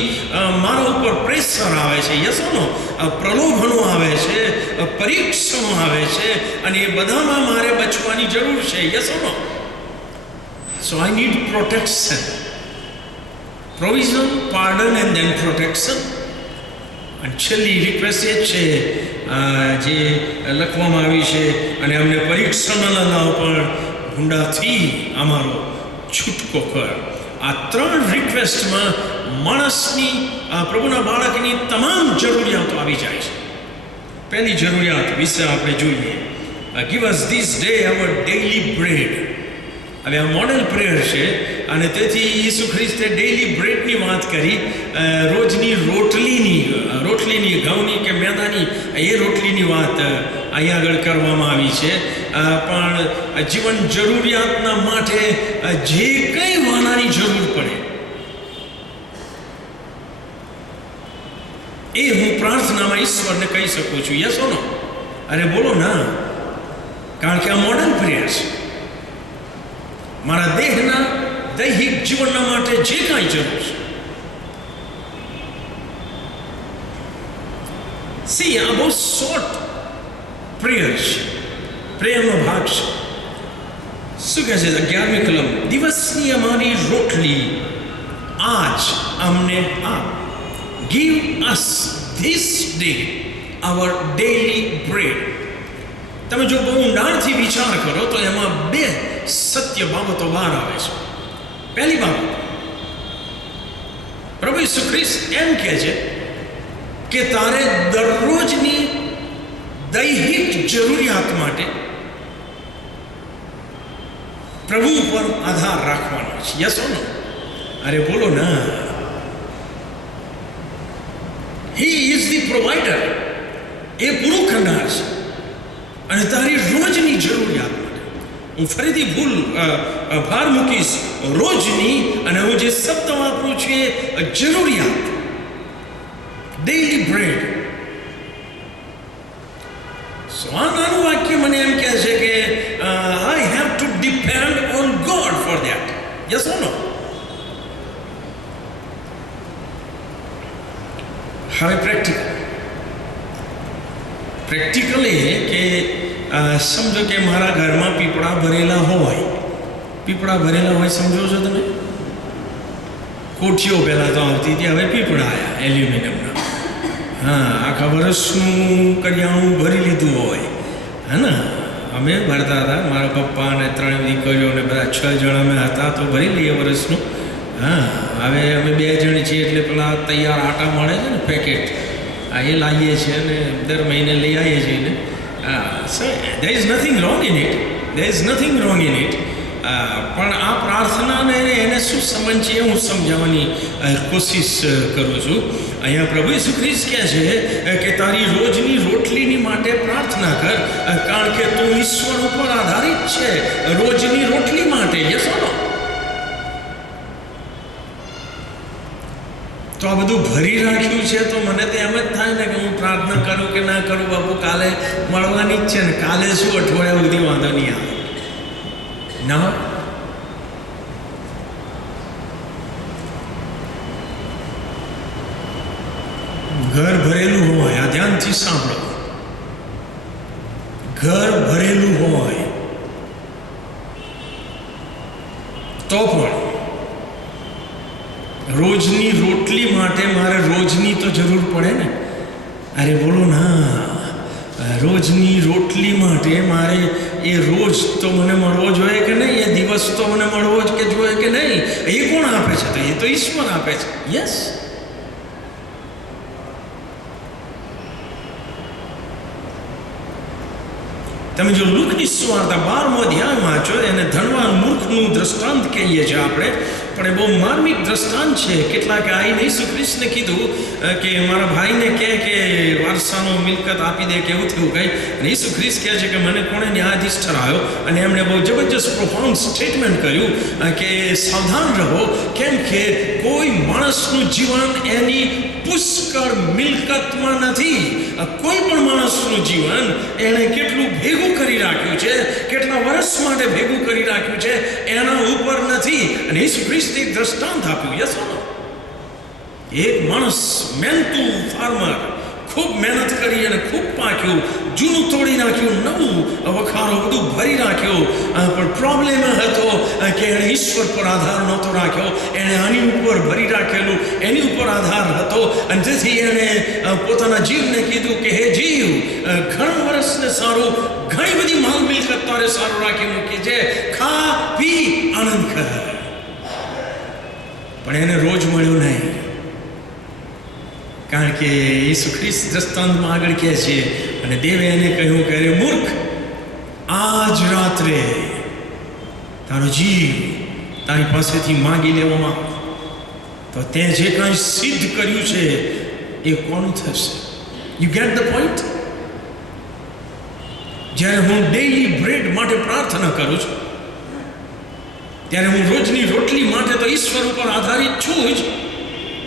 મારા ઉપર પ્રેશર આવે છે. યસ ઓર નો? પ્રલોભનો આવે છે, પરીક્ષણો આવે છે અને એ બધામાં મારે બચવાની જરૂર છે. Yes or no? So I need protection. Provision, pardon and then protection. અને છેલ્લી રિક્વેસ્ટ એ છે જે લખવામાં આવી છે, અને અમને પરીક્ષણના પણ ગુંડાથી અમારો છૂટકો કર. આ ત્રણ રિક્વેસ્ટમાં માણસની, પ્રભુના બાળકની તમામ જરૂરિયાતો આવી જાય છે. પહેલી જરૂરિયાત વિશે આપણે જોઈએ, give us this day our daily bread. હવે આ મોડેલ પ્રેયર છે અને તેથી ઈસુ ખ્રિસ્તે ડેઇલી બ્રેડની વાત કરી, રોજની રોટલીની ઘઉંની કે મેદાની એ રોટલીની વાત અહીં આગળ કરવામાં આવી છે. પણ જીવન જરૂરિયાતના માટે જે કંઈ વાનાની જરૂર પડે એ હું પ્રાર્થનામાં ઈશ્વરને કહી શકું છું. Yes or no? અરે બોલો ના. કારણ કે આ મોડેલ પ્રેયર છે. મારા દેહના દૈહિક જીવનના માટે જે કાંઈ જરૂર છે. સી, આ બહુ શોર્ટ પ્રેયર છે, પ્રેયરનો ભાગ છે. શું કહે છે 11મી કલમ? દિવસની અમારી રોટલી આજ અમને આપ. Give us this day our daily bread. તમે જો બહુ ઊંડાણથી વિચાર કરો તો એમાં બે સત્ય બાબતો બહાર આવે છે. પહેલી બાબત, પ્રભુ ઈસુ ખ્રિસ્ત એમ કહે છે કે તારે દરરોજની દૈહિક જરૂરિયાત માટે પ્રભુ પર આધાર રાખવાનો છે. Yes or no? અરે બોલો ના. He is the provider. એ પૂરું કરનાર છે અને તારી રોજની જરૂરિયાત માટે. હું ફરીથી ભાર મૂકીશ રોજની, અને હું જે શબ્દ વાપરું છું એ જરૂરિયાત, ડેઇલી બ્રેડ. સો આ નાનું વાક્ય મને એમ કહે છે કે I have to depend on God for that. Yes or no? હવે પ્રેક્ટિકલ એ કે સમજો કે મારા ઘરમાં પીપળા ભરેલા હોય. સમજો છો તમે? કોઠીઓ પહેલાં તો આવતી હતી, હવે પીપળા આવ્યા એલ્યુમિનિયમના. હા, આખા વર્ષનું કરિયાણું ભરી લીધું હોય, હે ને? અમે ભરતા હતા, મારા પપ્પા અને 3 દીકરીઓ અને બધા 6 જણ અમે હતા તો ભરી લઈએ વર્ષનું. હા, હવે અમે 2 જણ છીએ એટલે પેલા તૈયાર આટા મળે છે ને પેકેટ, એ લાવીએ છીએ અને દર મહિને લઈ આવીએ છીએ ને. સો there is nothing wrong in it, there is nothing wrong in it. પણ આ પ્રાર્થનાને એને શું સંબંધ છે હું સમજાવવાની કોશિશ કરું છું. અહીંયા પ્રભુ ઈસુ ખ્રિસ્ત કહે છે કે તારી રોજની રોટલીની માટે પ્રાર્થના કર, કારણ કે તું ઈશ્વર ઉપર આધારિત છે રોજની રોટલી માટે. યસ ઓર નો? તો આ બધું ભરી રાખ્યું છે તો મને તો એમ જ થાય ને કે હું પ્રાર્થના કરું કે ના કરું, બાપુ કાલે મળવાની જ છે ને, કાલે શું અઠવાડિયા સુધી વાંધો નહીં આવે ના. ઘર ભરેલું હોય, આ ધ્યાનથી સાંભળો, ઘર ભરેલું હોય તો પણ રોજની રોટલી માટે મારે રોજની તો જરૂર પડે ને. અરે બોલો ના, રોજની રોટલી માટે મારે એ રોજ તો મને મળવો જોઈએ કે નહીં, એ દિવસ તો મને મળવો જ કે જોઈએ કે નહીં. એ કોણ આપે છે? તો એ તો ઈશ્વર આપે છે. યસ, તમે જો લુકની સુવાર્તા 12મો અધ્યાય વાંચો, એને ધનવાન મૂર્ખનું દ્રષ્ટાંત કહીએ છીએ આપણે, પણ એ બહુ માર્મિક દ્રષ્ટાંત છે. કેટલાક આવીને ઈસુ ખ્રિસ્તને કીધું કે મારા ભાઈને કહે કે વારસાનો મિલકત આપી દે કે એવું થયું કંઈ. અને ઈસુ ખ્રિસ્ત કહે છે કે મને કોણે ન્યાયાધીશ ઠરાવ્યો? અને એમણે બહુ જબરજસ્ત પ્રોફાઉન્ડ સ્ટેટમેન્ટ કર્યું કે સાવધાન રહો, કેમ કે કોઈ માણસનું જીવન એની પુષ્કળ મિલકતમાં નથી. કોઈ પણ માણસનું જીવન એણે કેટલું ભેગું કરી રાખ્યું છે, કેટલા વર્ષ માટે ભેગું કરી રાખ્યું છે, એના ઉપર નથી. અને ઈસુ ખ્રિસ્તે એક દ્રષ્ટાંત આપ્યું. યસ ઓર નો? એક માણસ મહેનતુ ફાર્મર ખૂબ મહેનત કરી અને ખૂબ પાક્યું, જૂનું તોડી નાખ્યું, નવું વખારો બધું ભરી રાખ્યું, પણ પ્રોબ્લેમ હતો કે એણે ઈશ્વર પર આધાર નહોતો રાખ્યો, એણે આની ઉપર ભરી રાખેલું એની ઉપર આધાર હતો. અને તેથી એણે પોતાના જીવને કીધું કે હે જીવ, ઘણા વર્ષને સારું, ઘણી બધી માલ મિલકત તારે સારું રાખી મૂકી છે, ખા પી આનંદ કર. પણ એને રોજ મળ્યું નહીં, કારણ કે ઈસુ ખ્રિસ્ત દ્રષ્ટાંતમાં આગળ કહે છે, અને દેવે એને કહ્યું કે અરે મૂર્ખ, આજ રાત્રે તારો જીવ તારી પાસેથી માંગી લેવામાં તો તે જે કાંઈ સિદ્ધ કર્યું છે એ કોનું થશે? You get the point? જ્યારે હું ડેઇલી બ્રેડ માટે પ્રાર્થના કરું છું, ત્યારે હું રોજની રોટલી માટે તો ઈશ્વર ઉપર આધારિત છું જ,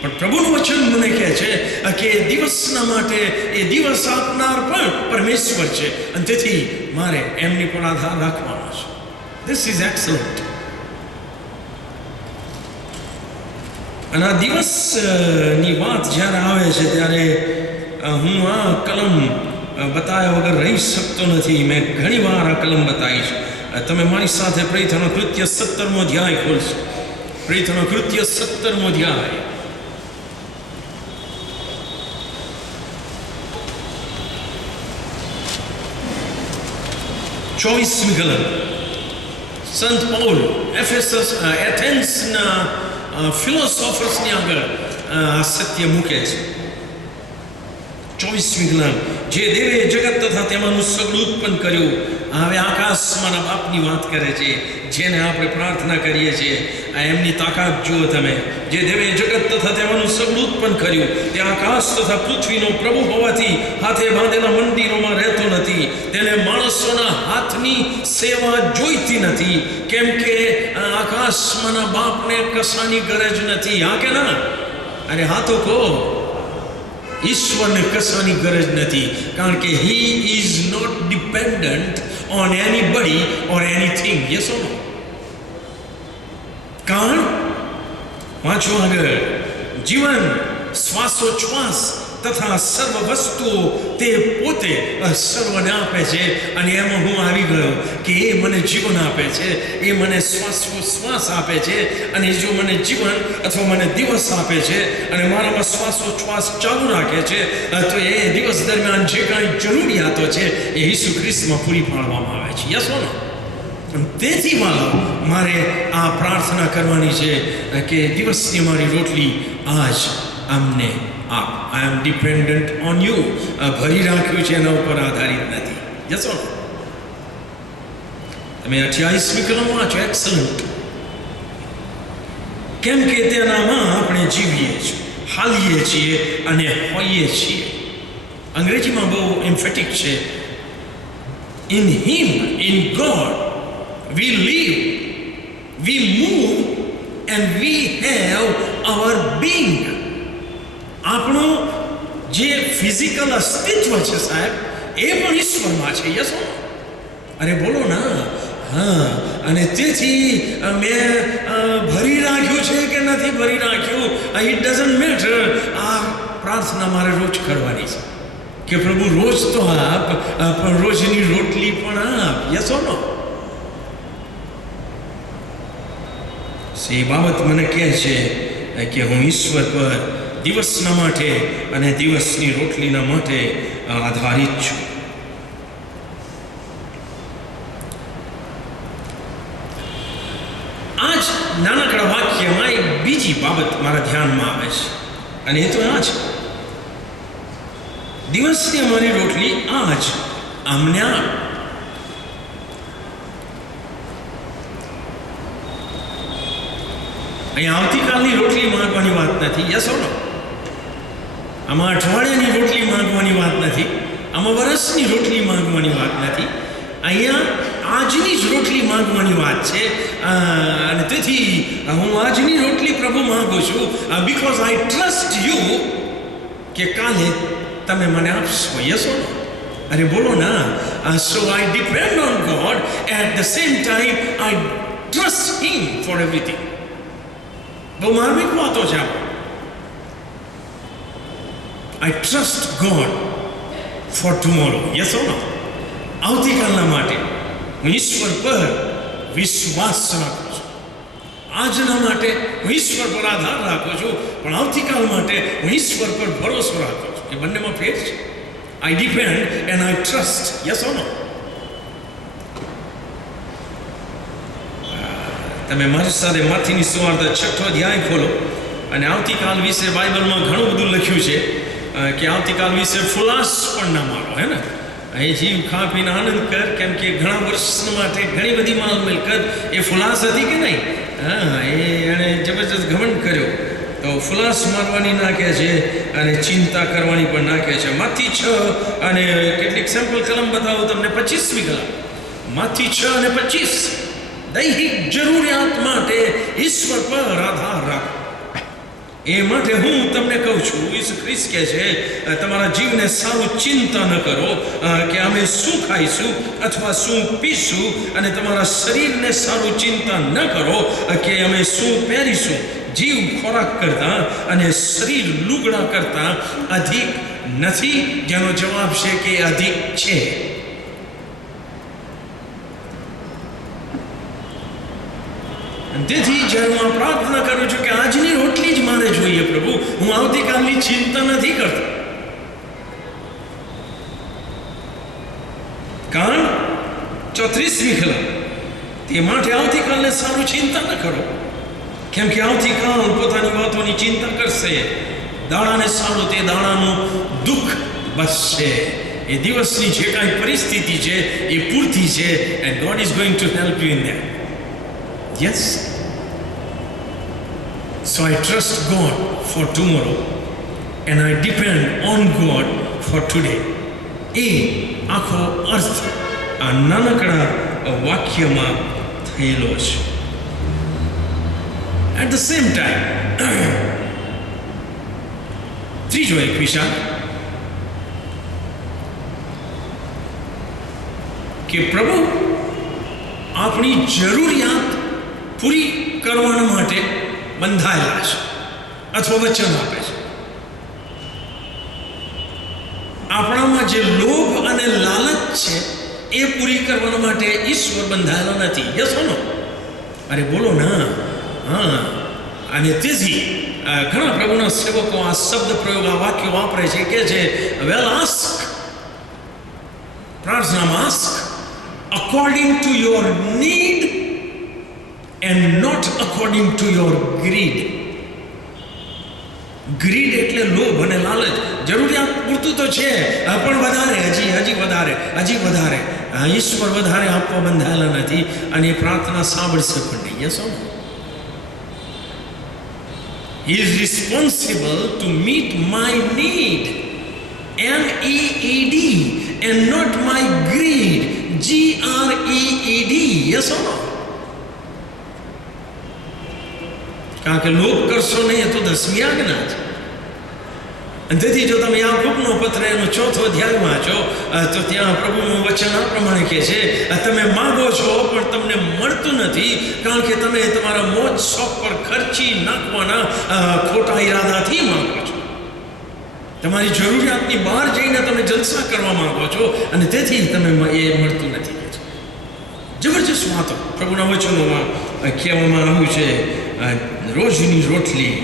પણ પ્રભુનું વચન મને કહે છે કે દિવસના માટે એ દિવસ આપનાર પણ પરમેશ્વર છે, અને તેથી મારે એમની પર આધાર રાખવાનો છે. This is excellent. અને આ દિવસની વાત જ્યારે આવે છે ત્યારે હું આ કલમ બતાવ્યા વગર રહી શકતો નથી. મેં ઘણી વાર આ કલમ બતાવી છે. તમે મારી સાથે પ્રેરિતોના કૃત્ય 17મો અધ્યાય ખોલશો. પ્રેરિતોના કૃત્ય 17મો અધ્યાય 24મી કલમ. સંત પૌલ એથેન્સના ફિલોસોફર્સની આગળ આ સત્ય મૂકે છે. 24મી કલમ. જે દેવે જગત તથા તેમાંનું સગળું ઉત્પન્ન કર્યું. હવે આકાશમાંના બાપની વાત કરે છે, જેને આપણે પ્રાર્થના કરીએ છીએ. આ એમની તાકાત જુઓ તમે. જે દેવે જગત તથા તેમાંનું સગળું ઉત્પન્ન કર્યું, તે આકાશ તથા પૃથ્વીનો પ્રભુ હોવાથી હાથે બાંધેલા મંદિરોમાં રહેતો નથી. તેને માણસોના હાથની સેવા જોઈતી નથી, કેમ કે આકાશમાંના બાપને કશાની ગરજ નથી. હા કે ના? અરે હા તો કહો. ઈશ્વરને કશાની ગરજ નથી, કારણ કે he is not dependent on anybody or anything. Yes or no? કારણ વાંચો આગળ. જીવન, શ્વાસોચ્છ્વાસ તથા સર્વ વસ્તુઓ તે પોતે સર્વને આપે છે. અને એમાં હું આવી ગયો કે એ મને જીવન આપે છે, એ મને શ્વાસોચ્છ્વાસ આપે છે. અને જો મને જીવન અથવા મને દિવસ આપે છે અને મારામાં શ્વાસોચ્છ્વાસ ચાલુ રાખે છે, તો એ દિવસ દરમિયાન જે કાંઈ જરૂરિયાતો છે એ ઈસુ ખ્રિસ્તમાં પૂરી પાડવામાં આવે છે. છે. યસ ઓર નો? તેથી મારે આ પ્રાર્થના કરવાની છે કે દિવસની મારી રોટલી આજ અમને આપ. આઈ એમ ડિપેન્ડન્ટ ઓન યુ. ભરી રાખ્યું છે, એના ઉપર આધારિત નથી. Yes or no? તમે 28મી કલમ વાંચો. એક્સલન્ટ. કેમ કે તેનામાં આપણે જીવીએ છીએ, હાલીએ છીએ અને હોઈએ છીએ. અંગ્રેજીમાં બહુ એમ્ફેટિક છે. In him, in God we live, we move and we have our being. આપણું જે ફિઝિકલ અસ્તિત્વ છે સાહેબ, એ પણ ઈશ્વરમાં છે. યસ? અરે બોલો ના. હા, અને તેથી મેં ભરી રાખ્યું છે કે નથી ભરી રાખ્યું, ઇટ ડઝન્ટ મેટર. આ પ્રાર્થના મારે રોજ કરવાની છે કે પ્રભુ રોજ તો આપ, પણ રોજની રોટલી પણ આપ. યસ ઓર નો? એ બાબત મને કહે છે કે હું ઈશ્વર પર દિવસના માટે અને દિવસની રોટલીના માટે આધારિત છું. આ જ નાનકડા વાક્યમાં એક બીજી બાબત મારા ધ્યાનમાં આવે છે, અને એ તો આ છે, દિવસની અમારી રોટલી આજ અમને આપ. અહીંયા આવતીકાલની રોટલી માંગવાની વાત નથી. યસ ઓર નો? આમાં અઠવાડિયાની રોટલી માંગવાની વાત નથી. આમાં વર્ષની રોટલી માંગવાની વાત નથી. અહીંયા આજની જ રોટલી માંગવાની વાત છે. અને તેથી હું આજની રોટલી પ્રભુ માંગુ છું, બીકોઝ આઈ ટ્રસ્ટ યુ કે કાલે તમે મને આપશો. Yes or no? અરે બોલો ના. So I depend on God, at the same time I trust him for everything. બહુ માર્મિક વાતો છે. I trust God for tomorrow. Yes or no? આવતીકાલના માટે હું ઈશ્વર પર વિશ્વાસ રાખું છું. આજના માટે હું ઈશ્વર પર આધાર રાખું છું, પણ આવતીકાલ માટે હું ઈશ્વર પર ભરોસો રાખું છું. એ બંનેમાં ફેર છે. I depend and I trust. Yes or no? તમે મારી સાથે માથીની સુવાર્તા 6ઠો અધ્યાય ખોલો, અને આવતીકાલ વિશે બાઇબલમાં ઘણું બધું લખ્યું છે કે આવતીકાલ વિશે ફુલાસ પણ ના મારો. હે ને? અહીં જીવ ખા પીને આનંદ કર, કેમ કે ઘણા વર્ષ માટે ઘણી બધી માલ મિલકત એ ફુલાસ હતી કે નહીં? હા, એણે જબરજસ્ત ઘમંડ કર્યો, તો ફુલાસ મારવાની નાખે છે અને ચિંતા કરવાની પણ નાખે છે. માથી 6 અને કેટલીક સેમ્પલ કલમ બતાવું તમને. 25મી કલમ, માથી 6 અને 25. દૈહિક જરૂરિયાત માટે ઈશ્વર પર આધાર રાખો. એ માટે હું તમને કહું છું, ઈસુ ખ્રિસ્ત કહે છે તમારા જીવને સારું ચિંતા ન કરો કે અમે શું ખાઈશું અથવા શું પીશું, અને તમારા શરીરને સારું ચિંતા ન કરો કે અમે શું પહેરીશું. જીવ ખોરાક કરતા અને શરીર લુગડા કરતા અધિક નથી? જેનો જવાબ છે કે અધિક છે. તેથી જ્યારે હું પ્રાર્થના કરું છું કે આજની રોટલી જ મારે જોઈએ પ્રભુ, હું આવતીકાલની ચિંતા નથી કરતો. કારણ 34મી કલમ, તે માટે આવતીકાલને સારું ચિંતા ન કરો, કેમ કે આવતીકાલ પોતાની વાતોની ચિંતા કરશે. દાડાને સારું તે દાડાનું દુઃખ બસશે. એ દિવસની જે કાંઈ પરિસ્થિતિ છે એ પૂરતી છે, and God is going to help you in that. Yes? So I trust God for tomorrow and I depend on God for today. એ આખો અર્થ આ નાનકડા વાક્યમાં થયેલો છે. At the same time, ત્રીજો એક વિચાર કે પ્રભુ આપણી જરૂરિયાત પૂરી કરવાના માટે બંધાયેલા છે અથવા વચન આપે છે. આપણામાં જે લોભ અને લાલચ છે એ પૂરી કરવા માટે ઈશ્વર બંધાયેલા નથી. Yes or no? અરે બોલો ના. હા, અને તેથી ઘણા પ્રભુના સેવકો આ શબ્દ પ્રયોગ, આ વાક્ય વાપરે છે કે છે વેલ આસ્ક, પ્રાર્થનામાં ask, according to your need and not according to your greed. Grid એટલે લોભ અને લાલચ. જરૂરિયાત પૂરતું તો છે, પણ વધારે, હજી વધારે. ઈશ્વર વધારે આપવા બંધાયેલા નથી અને એ પ્રાર્થના સાંભળશે પણ નહીં. Yes or no? He is responsible to meet my need, NEED, and not my greed, GREED. Yes or no? કારણ કે લોભ કરશો નહીં તો 10મી આજ્ઞા છે. અને તેથી જો તમે યાકૂબનો પત્ર એનો 4થો અધ્યાય વાંચો તો ત્યાં પ્રભુનું વચન આ પ્રમાણે કહે છે, તમે માગો છો પણ તમને મળતું નથી કારણ કે તમે તમારા મોજ શોખ પર ખર્ચી નાખવાના ખોટા ઈરાદાથી માગો છો. તમારી જરૂરિયાતની બહાર જઈને તમે જલસા કરવા માંગો છો અને તેથી તમે એ મળતું નથી. જબરજસ્ત વાતો પ્રભુના વચનોમાં કહેવામાં આવ્યું છે. રોજની રોટલી,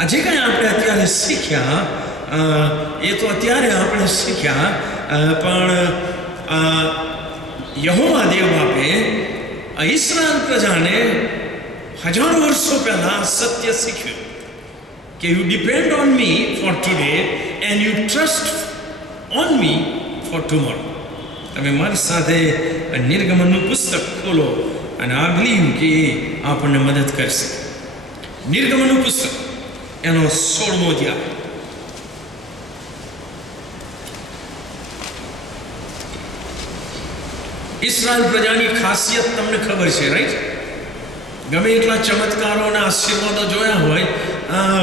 આ જે કંઈ આપણે અત્યારે શીખ્યા એ તો અત્યારે આપણે શીખ્યા, પણ યહોવા દેવ બાપે ઈસ્રાયેલ પ્રજાને હજારો વર્ષો પહેલા સત્ય શીખ્યું કે you depend on me for today and you trust on me for tomorrow. તમે મારી સાથે નિર્ગમનનું પુસ્તક ખોલો અને આ બિલીવ કે આપણને મદદ કરશે. નિર્ગમનનું પુસ્તક એનો 16મો અધ્યાય. ઇસ્રાયેલ પ્રજાની ખાસિયત તમને ખબર છે, રાઈટ? ગમે એટલા ચમત્કારો અને આશીર્વાદો જોયા હોય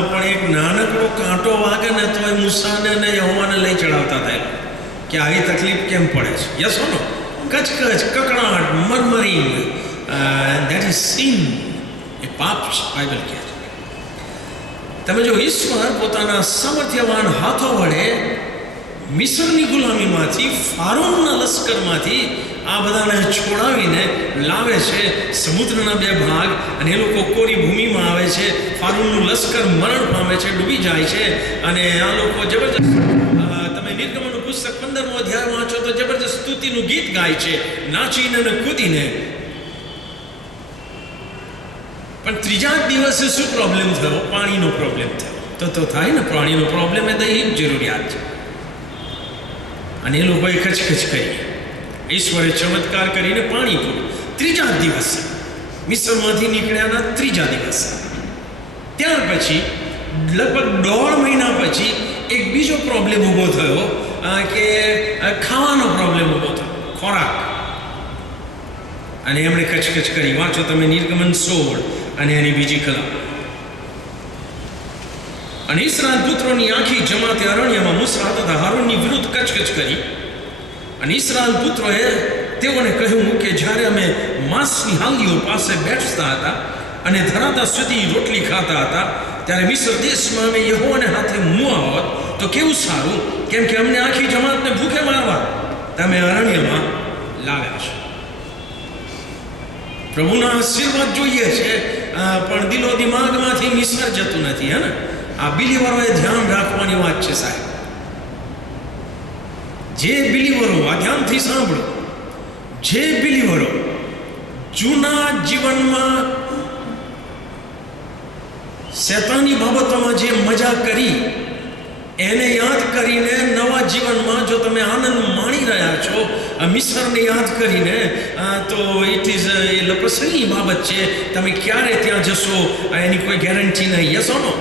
પણ એક નાનકડો કાંટો વાગે ને તો એ મૂસાને અને યહોવાને લઈ ચડાવતા થાય કે આવી તકલીફ કેમ પડે છે. યસ ઓર નો? કચકચ, કકડાટ, મરમરિંગ, that is sin. એ પાપ છે, બાઇબલ કહે છે. તમે જો ઈશ્વર પોતાના સામર્થ્યવાન હાથો વડે મિસ્રની ગુલામીમાંથી, ફારોનના લશ્કરમાંથી આ બધાને છોડાવીને લાવે છે સમુદ્રના 2 ભાગ, અને એ લોકો કોરી ભૂમિમાં આવે છે. ફારોનનું લશ્કર મરણ પામે છે, ડૂબી જાય છે, અને આ લોકો જબરજસ્ત, તમે નિર્ગમનનું પુસ્તક 15મો અધ્યાય વાંચો તો જબરજસ્ત સ્તુતિનું ગીત ગાય છે, નાચીને અને કૂદીને. પણ ત્રીજા દિવસે શું પ્રોબ્લેમ થયો? પાણીનો પ્રોબ્લેમ થયો. તો થાય ને, પાણીનો પ્રોબ્લેમ એ દૈહિક જરૂરિયાત છે. અને એ લોકોએ ખચખચ કરી, ઈશ્વરે ચમત્કાર કરીને પાણી પૂર્યું. ત્રીજા દિવસે, મિસ્રમાંથી નીકળ્યાના ત્રીજા દિવસે. ત્યાર પછી લગભગ 1.5 મહિના પછી એક બીજો પ્રોબ્લેમ ઊભો થયો કે ખાવાનો પ્રોબ્લેમ ઊભો થયો, ખોરાક. અને એમણે કચકચ કરી. વાંચો તમે નિર્ગમન 16 અને એની બીજી કલમ. અને ઇસ્રાયેલ પુત્રોની આખી જમાતે અરણ્યમાં મૂસા તથા હારૂનની વિરુદ્ધ કચકચ કરી. અને ઇસ્રાયેલ પુત્રોએ તેઓને કહ્યું કે જ્યારે અમે માંસની હાલીઓ પાસે બેઠતા હતા અને ધરાતા સુધી રોટલી ખાતા હતા ત્યારે મિસ્ર દેશમાં અમે યહોવાને હાથે મુઆ હોત તો કેવું સારું, કેમ કે અમને આખી જમાતને ભૂખે મારવા તમે અરણ્યમાં લાવ્યા છો. પ્રભુના આશીર્વાદ જોઈએ છે પણ દિલો દિમાગમાંથી મિસ્ર જતું નથી. હે ને? આ બિલીવરોએ ધ્યાન રાખવાની વાત છે સાહેબ. જે બિલીવરો, આ ધ્યાનથી સાંભળો, જે બિલીવરો જૂના જીવનમાં શૈતાની બાબતોમાં જે મજા કરી એને યાદ કરીને નવા જીવનમાં જો તમે આનંદ માણી રહ્યા છો મિસ્રને યાદ કરીને, તો ઇટ ઇઝ એ લપસણી બાબત છે. તમે ક્યારે ત્યાં જશો એની કોઈ ગેરંટી નહીં. યસ ઓર નો?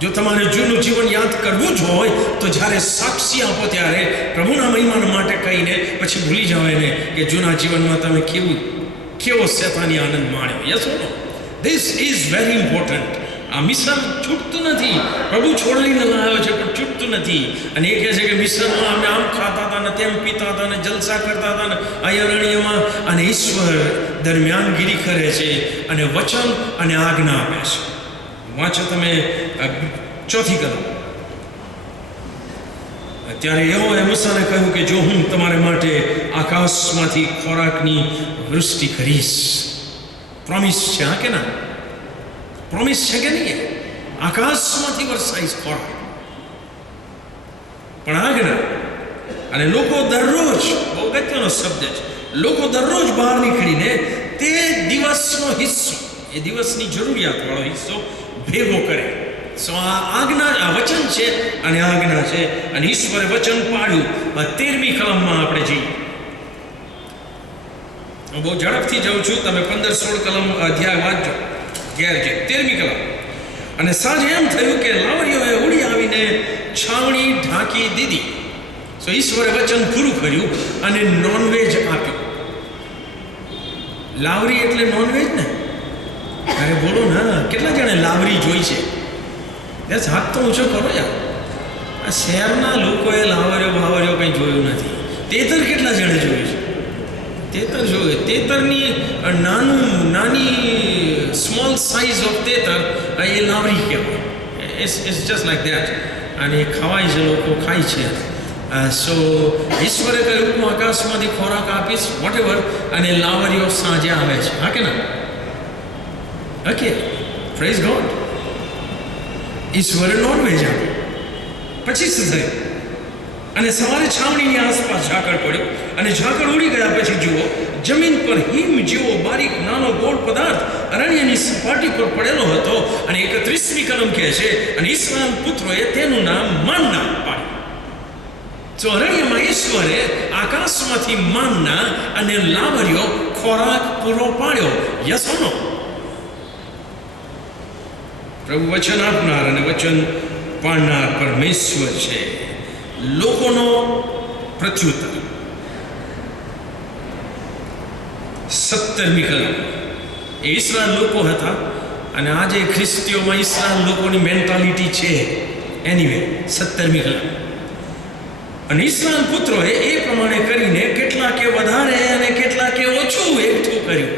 જો તમારે જૂનું જીવન યાદ કરવું જ હોય તો જ્યારે સાક્ષી આપો ત્યારે પ્રભુના મહિમા માટે કહીને પછી ભૂલી જાઓ એને કે જૂના જીવનમાં તમે કેવો શૈતાની આનંદ માણ્યો. Yes or no? This is very important. આ મિશ્ર છૂટતું નથી. પ્રભુ છોડાવીને લાવ્યો છે પણ છૂટતું નથી. અને એ કહે છે કે મિશ્રમાં અમે આમ ખાતા હતા ને તેમ પીતા હતા ને જલસા કરતા હતા ને અરણ્યમાં, અને ઈશ્વર દરમિયાનગીરી કરે છે અને વચન અને આજ્ઞા આપે છે. વાંચો તમે 4th કલમ. ત્યારે યહોવાએ મૂસાને કહ્યું કે જો હું તમારા માટે આકાશમાંથી ખોરાકની વૃષ્ટિ કરીશ. પ્રોમિસ છે, હા કે ના? પ્રોમિસ છે કે નહીં? આકાશમાંથી વરસાઈશ ખોરાક. પણ આજ્ઞા, અને લોકો દરરોજ, બહુ અગત્યનો શબ્દ છે, લોકો દરરોજ બહાર નીકળીને તે દિવસનો હિસ્સો, એ દિવસની જરૂરિયાતવાળો હિસ્સો ભેગો કરે. સો આ આજ્ઞા, આ વચન છે અને આજ્ઞા છે, અને ઈશ્વરે વચન પાડ્યું. 13મી કલમમાં આપણે જઈએ. હું બહુ ઝડપથી જાઉં છું, તમે 15-16 કલમ અધ્યાય વાંચજો. 13મી કલમ. અને સાંજે એમ થયું કે લાવરીઓએ ઉડી આવીને છાવણી ઢાંકી દીધી. સો ઈશ્વરે વચન પૂરું કર્યું અને નોનવેજ આપ્યું. લાવરી એટલે નોનવેજ ને? અરે બોલો ના, કેટલા જણે લાવરી જોઈ છે? બસ હાથ તો ઊંચો કરો યાર. આ શહેરના લોકોએ લાવરીઓ બાવરીઓ કંઈ જોયું નથી. તેતર કેટલા જણે જોયું છે? તેતર જોયું. તેતરની નાની સ્મોલ સાઇઝ ઓફ તેતર, એ લાવરી કહેવાય. It's just like that. અને એ ખવાય છે, લોકો ખાય છે. સો ઈશ્વરે કહ્યું હું આકાશમાંથી ખોરાક આપીશ, વોટ એવર, અને લાવરીઓ સાંજે આવે છે. હા કે ના? Okay, praise God. ઈશ્વરે નોનવેજ આપ્યું. પછી શું થયું? અને સવારે છાવણીની આસપાસ ઝાકળ પડ્યું, અને ઝાકળ ઉડી ગયા પછી જુઓ, જમીન પર હિમ જેવો બારીક નાનો ગોળ પદાર્થ અરણ્યની સપાટી પર પડેલો હતો. અને 31મી કલમ કહે છે, અને ઈશ્વરના પુત્રોએ તેનું નામ માનના પાડ્યું. તો અરણ્યમાં ઈશ્વરે આકાશમાંથી માનના અને લાવરીઓ ખોરાક પૂરો પાડ્યો. યસ ઓર નો? પ્રભુ વચન આપનાર અને વચન પાડનાર પરમેશ્વર છે. લોકોનો પ્રત્યુત્તર. 17મી કલમ. એ ઈસરાયલ લોકો હતા, અને આજે ખ્રિસ્તીઓમાં ઈસરાયલ લોકોની મેન્ટાલિટી છે. એનીવે, 17મી કલમ. અને ઈસરાયલ પુત્રોએ એ પ્રમાણે કરીને કેટલાકે વધારે અને કેટલાકે ઓછું એકઠું કર્યું.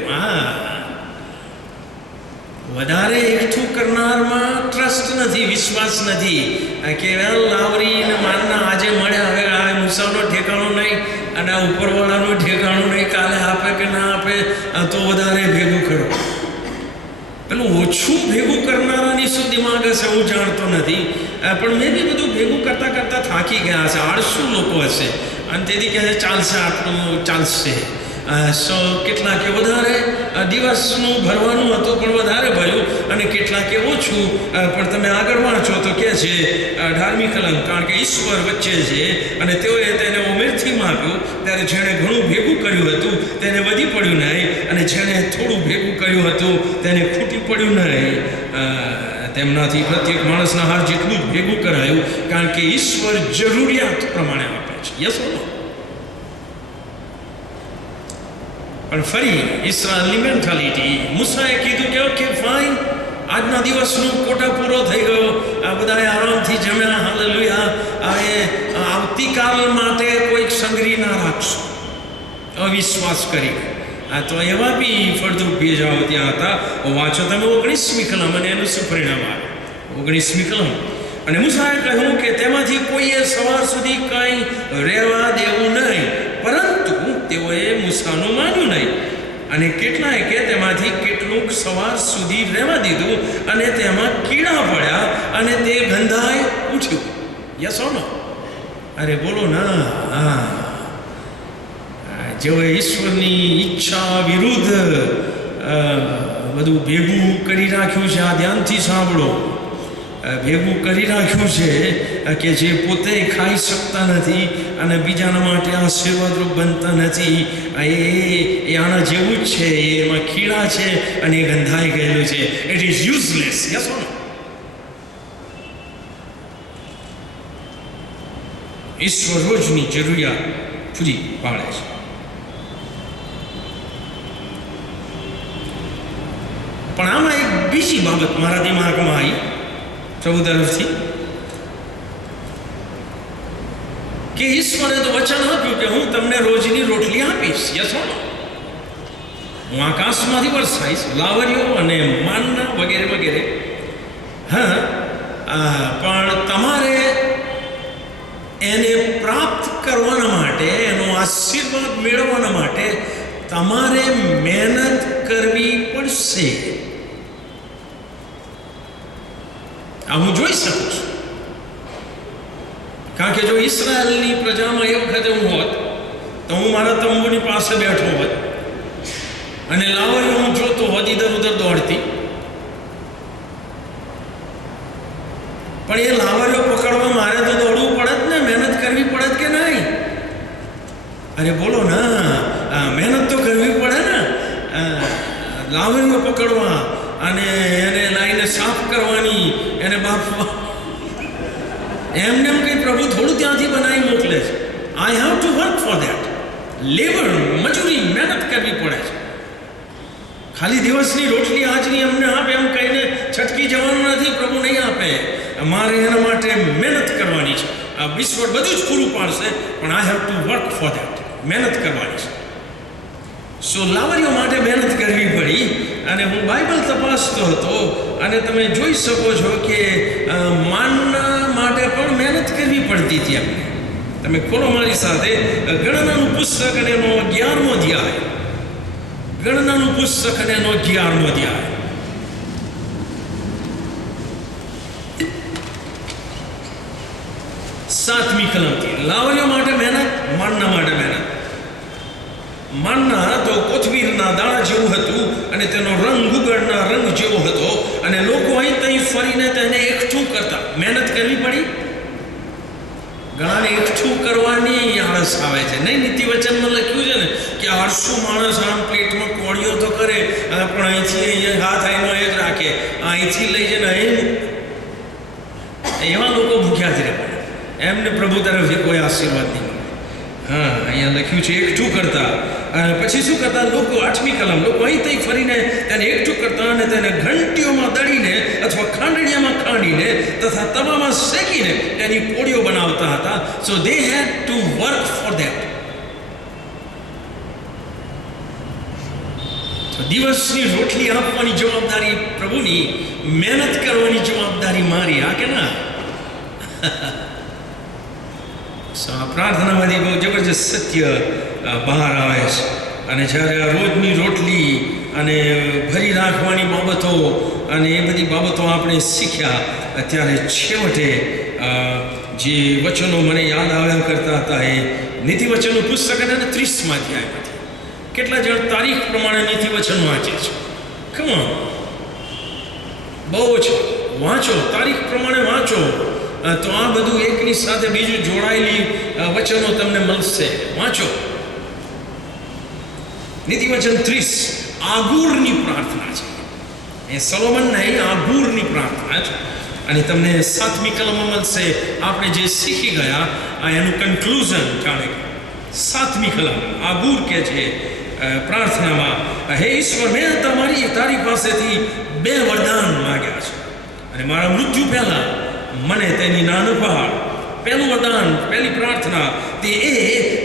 વધારે એકઠું કરનારમાં ટ્રસ્ટ નથી, વિશ્વાસ નથી. કે લાવરી ને માનના આજે મળ્યા, હવે આ મૂસાનો ઠેકાણો નહીં, અને આ ઉપરવાળાનું ઠેકાણું નહીં, કાલે આપે કે ના આપે, તો વધારે ભેગું કરો. પેલું ઓછું ભેગું કરનારાની શું દિમાગ હશે હું જાણતો નથી, પણ મેં બી બધું ભેગું કરતાં કરતાં થાકી ગયા હશે. આળસુ લોકો હશે, અને તેથી કહે છે ચાલશે, આટલું ચાલશે. સો કેટલાકે વધારે દિવસનું ભરવાનું હતું પણ વધારે ભર્યું, અને કેટલાકે ઓછું. પણ તમે આગળ વાંચો તો કહે છે 18મી કલમ, કારણ કે ઈશ્વર વચ્ચે છે, અને તેઓએ તેને ઉમેરથી માપ્યું. ત્યારે જેણે ઘણું ભેગું કર્યું હતું તેને વધી પડ્યું નહીં, અને જેણે થોડું ભેગું કર્યું હતું તેને ખૂટી પડ્યું નહીં. તેમનાથી પ્રત્યેક માણસના હાર જેટલું જ ભેગું કરાયું, કારણ કે ઈશ્વર જરૂરિયાત પ્રમાણે આપે છે. યસ ઓર નો? પણ ફરી ઈસરાયલની મેન્ટાલિટી, મૂસાએ કીધું કે ઓકે ફાઇન, આજના દિવસનો કોટા પૂરો થઈ ગયો, આ બધાએ આરામથી જમ્યા, હાલેલુયા. હવે આવતીકાલ માટે કોઈક સંગ્રહ ના રાખશો, અવિશ્વાસ કરી. તો એવા બી ફળદ્રુપ ભેજાઓ ત્યાં હતા. વાંચો તમે 19મી કલમ, અને એનું શું પરિણામ આવે? 19મી કલમ. અને મૂસાએ કહ્યું કે તેમાંથી કોઈએ સવાર સુધી કંઈ રહેવા દેવું નહીં, પરંતુ તેઓએ મૂસાનું માન્યું નહીં. અને કેટલાય કે તેમાંથી કેટલુંક સવાર સુધી રહેવા દીધું, અને તેમાં કીડા પડ્યા, અને તે ગંધાઈ ઉઠ્યું. Yes or no? અરે બોલો ના. જેઓએ ઈશ્વરની ઈચ્છા વિરુદ્ધ બધું ભેગું કરી રાખ્યું છે, આ ધ્યાનથી સાંભળો, ભેગું કરી રાખ્યું છે કે જે પોતે ખાઈ શકતા નથી અને બીજાના માટે આશીર્વાદરૂપ બનતા નથી. એ આના જેવું જ છે, એમાં કીડા છે અને એ ગંધાઈ ગયેલું છે. It is useless. Yes or no? ઈશ્વર રોજની જરૂરિયાત પૂરી પાડે છે. પણ આમાં એક બીજી બાબત મારા દિમાગમાં આવી પ્રભુ તરફથી, કે ઈશ્વરે તો વચન આપ્યું કે હું તમને રોજની રોટલી આપીશ. યસ ઓર નો? હું આકાશમાંથી વરસાઈશ લાવરીઓ અને માનના વગેરે વગેરે. હા, પણ તમારે એને પ્રાપ્ત કરવાના માટે, એનો આશીર્વાદ મેળવવાના માટે તમારે મહેનત કરવી પડશે. આ હું જોઈ શકું છું. કારણ કે જો ઇસરાયલની પ્રજામાં એ વખતે હું હોત તો હું મારા તંબુની પાસે બેઠો હોત અને લાવરીઓ હું જોતો હોત ઇધર ઉધર દોડતી, પણ એ લાવરીઓ પકડવા મારે તો દોડવું પડત ને, મહેનત કરવી પડત કે નહીં? અરે બોલો ના, મહેનત તો કરવી પડે ને. લાવરીઓ પકડવા અને એને લાઈને સાફ કરવાની, એને બાફવા, એમને એમ કંઈ પ્રભુ થોડું ત્યાંથી બનાવી મોકલે છે. આઈ have to work for that. Labour, મજૂરી, મહેનત કરવી પડે છે. ખાલી દિવસની રોટલી આજની અમને આપે એમ કહીને છટકી જવાનું નથી, પ્રભુ નહીં આપે. મારે એના માટે મહેનત કરવાની છે. આ વિશ્વ બધું જ પૂરું પાડશે, પણ આઈ have to work for that. મહેનત કરવાની છે. સો લાવરીઓ માટે મહેનત કરવી પડી. અને હું બાઇબલ તપાસતો હતો અને તમે જોઈ શકો છો કે માનના માટે પણ મહેનત કરવી પડતી હતી એમને. તમે ખોલો મારી સાથે ગણનાનું પુસ્તક અને એનો 11મો અધ્યાય. ગણનાનું પુસ્તક અને એનો 11મો અધ્યાય. સાતમી કલમથી લાવરીઓ માટે મહેનત, માનના માટે મહેનત. માનના તો કોથમીરના દાણા જેવું હતું અને તેનો રંગ ગુગળના રંગ જેવો હતો અને લોકો અહીં ત્યાં ફરીને તેને એકઠું કરતા. મહેનત કરવી પડી. ઘણાને એકઠું કરવાની આળસ આવે છે. નહીં, નીતિ વચનમાં લખ્યું છે ને કે 800 માણસ આમ પેટમાં કોળીઓ તો કરે પણ અહીંથી અહીંયા હાથ આઈનો એક રાખે, અહીંથી લઈ જઈને અહીં. એવા લોકો ભૂખ્યા જ રહે, એમને પ્રભુ તરફથી કોઈ આશીર્વાદ નહીં. હા, અહીંયા લખ્યું છે એકઠું કરતા. પછી શું કરતા લોકો? 8મી કલમ. લોકો અહીં તઈ ફરીને તેને એકઠું કરતા અને તેને ઘંટીઓમાં દળીને અથવા ખાંડણીયામાં ખાંડીને તથા તવામાં શેકીને તેની પોળીઓ બનાવતા હતા. સો દે હેડ ટુ વર્ક ફોર ધેટ. દિવસની રોટલી આપવાની જવાબદારી પ્રભુની, મહેનત કરવાની જવાબદારી મારી. આ કે ના? પ્રાર્થનામાંથી બહુ જબરજસ્ત સત્ય બહાર આવે છે. અને જ્યારે આ રોજની રોટલી અને ભરી રાખવાની બાબતો અને એ બધી બાબતો આપણે શીખ્યા, ત્યારે છેવટે જે વચનો મને યાદ આવ્યા કરતા હતા એ નીતિવચનનું પુસ્તક અને 30મા અધ્યાયમાંથી. કેટલા જણ તારીખ પ્રમાણે નીતિવચન વાંચે છે? કમ ઓન, બહુ છે. વાંચો, તારીખ પ્રમાણે વાંચો, તો આ બધું એકની સાથે બીજું જોડાયેલી વચનો તમને મળશે. વાંચો. નીતિવચન 30 આગુરની પ્રાર્થના છે. એ સોલોમન નહીં, આગુરની પ્રાર્થના છે. અને તમને 7મી કલમમાં મળશે. આપણે જે શીખી ગયા આ એનું કન્ક્લુઝન. જાણે 7મી કલમ આગુર કે છે પ્રાર્થનામાં, હે ઈશ્વર, મેં તારી પાસેથી 2 વરદાન માગ્યા છે અને મારા મૃત્યુ પહેલા મને તેની નાનું પહાડ. પહેલું વરદાન, પહેલી પ્રાર્થના તે એ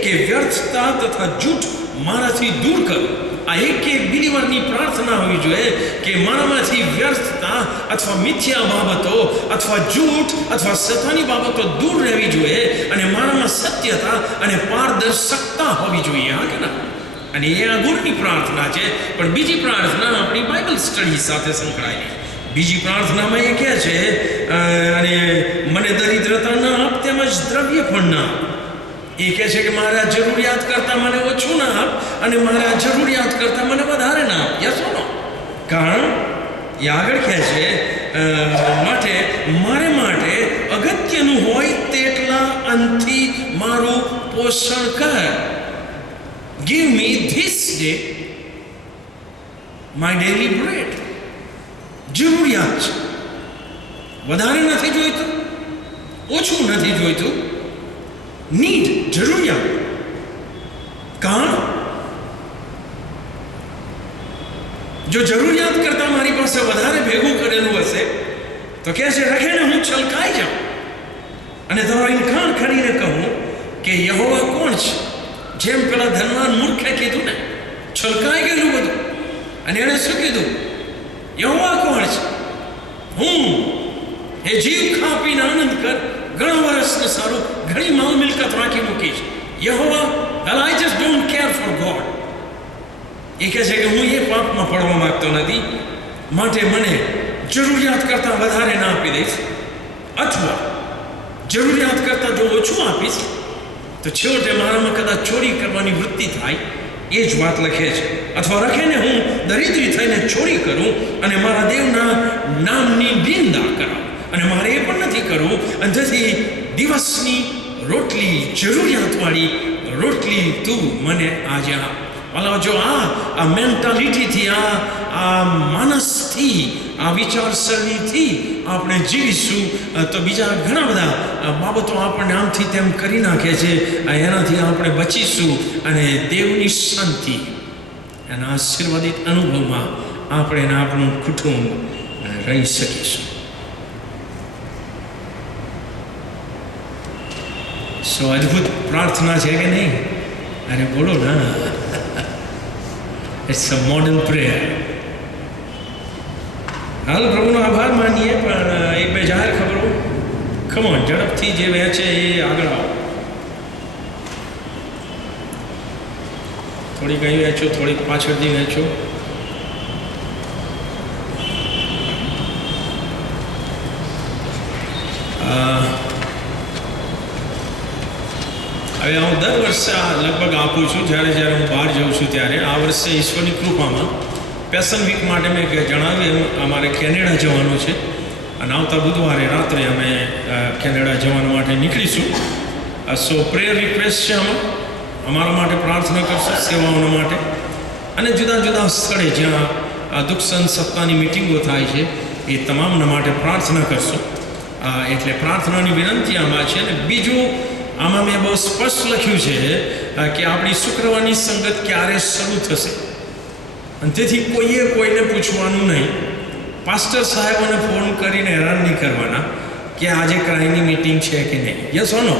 કે વ્યર્થતા તથા જૂઠ મારાથી દૂર કર. આ એક બિલીવરની પ્રાર્થના હોવી જોઈએ કે મારામાંથી વ્યર્થતા અથવા મિથ્યા બાબતો અથવા જૂઠ અથવા સત્તાની બાબતો દૂર રહેવી જોઈએ અને મારામાં સત્યતા અને પારદર્શકતા હોવી જોઈએ. હા કે ના? અને એ આ ગુણની પ્રાર્થના છે. પણ બીજી પ્રાર્થના આપણી બાઇબલ સ્ટડી સાથે સંકળાયેલી. બીજી પ્રાર્થનામાં એ કહે છે, અને મને દરિદ્રતા ના આપ તેમજ દ્રવ્ય પણ ના આપ. એ કહે છે કે મારા જરૂરિયાત કરતાં મને ઓછું ના આપ અને મારા જરૂરિયાત કરતાં મને વધારે ના આપ. Yes or no? કારણ એ આગળ કહે છે, મારે માટે અગત્યનું હોય તેટલા અંતથી મારું પોષણ કર. Give me this day my daily bread. જરૂરિયાત છે, વધારે નથી જોઈતું, ઓછું નથી જોઈતું. નીડ, જરૂરિયાત. કારણ જો જરૂરિયાત કરતાં મારી પાસે વધારે ભેગું કરેલું હશે તો કહે છે રખેને હું છલકાઈ જાઉં અને તારો ઇનકાર કરીને કહું કે યહોવા કોણ છે? જેમ પેલા ધનવાન મૂર્ખે કીધું ને, છલકાઈ ગયેલું બધું. અને એણે શું કીધું? યહોવા કોણ છે? હું. એ જીવ ખા પીને આનંદ કર, ઘણા વર્ષને સારું ઘણી માલ મિલકત રાખી મૂકીશ. યહોવા, well, I just don't care for God. એ કહે છે કે હું એ પાપમાં પડવા માંગતો નથી, માટે મને જરૂરિયાત કરતાં વધારે ના આપી દઈશ. અથવા જરૂરિયાત કરતાં જો ઓછું આપીશ તો છેવટે મારામાં કદાચ ચોરી કરવાની વૃત્તિ થાય. એ જ વાત લખે છે. અથવા લખેને હું દરિદ્રી થઈને ચોરી કરું અને મારા દેવના નામની નિંદા કરાવું, અને મારે એ પણ નથી કરવું. અને તેથી દિવસની રોટલી, જરૂરિયાતવાળી રોટલી તું મને આજે આપ. ભલા જો આ મેન્ટાલિટીથી, આ માનસથી, આ વિચારસરણીથી આપણે જીવીશું તો બીજા ઘણા બધા બાબતો આપણને આમથી તેમ કરી નાખે છે. એનાથી આપણે બચીશું અને દેવની શાંતિ એના આશીર્વાદિત અનુભવમાં આપણે આપણું કુટુંબ રહી શકીશું. સો અદ્ભુત પ્રાર્થના છે કે નહીં? અરે બોલો ના. It's a modern prayer. હાલ પ્રભુનો આભાર માનીએ, પણ એક બે જાહેર ખબરો. ખમોન, ઝડપથી જે વહેંચે એ આગળ આવો. થોડીક અહીં વહેંચો, થોડીક પાછળથી વહેંચો. હવે હું દર વર્ષે લગભગ આપું છું જ્યારે હું બહાર જાઉં છું ત્યારે. આ વર્ષે ઈશ્વરની કૃપામાં પેશન વીક માટે મેં જણાવ્યું એમ અમારે કેનેડા જવાનું છે, અને આવતા બુધવારે રાત્રે અમે કેનેડા જવા માટે નીકળીશું. સો પ્રેયર રિક્વેસ્ટ છે આમાં. અમારા માટે પ્રાર્થના કરશો, સેવાઓના માટે, અને જુદા જુદા સ્થળે જ્યાં દુઃખ સંત સપ્તાહની મિટિંગો થાય છે એ તમામના માટે પ્રાર્થના કરશો. એટલે પ્રાર્થનાની વિનંતી આમાં છે. અને બીજું, આમાં મેં બહુ સ્પષ્ટ લખ્યું છે કે આપણી શુક્રવારની સંગત ક્યારે શરૂ થશે, અને તેથી કોઈને પૂછવાનું નહીં. પાસ્ટર સાહેબોને ફોન કરીને હેરાન નહીં કરવાના કે આજે ક્રાઈની મિટિંગ છે કે નહીં. Yes or no?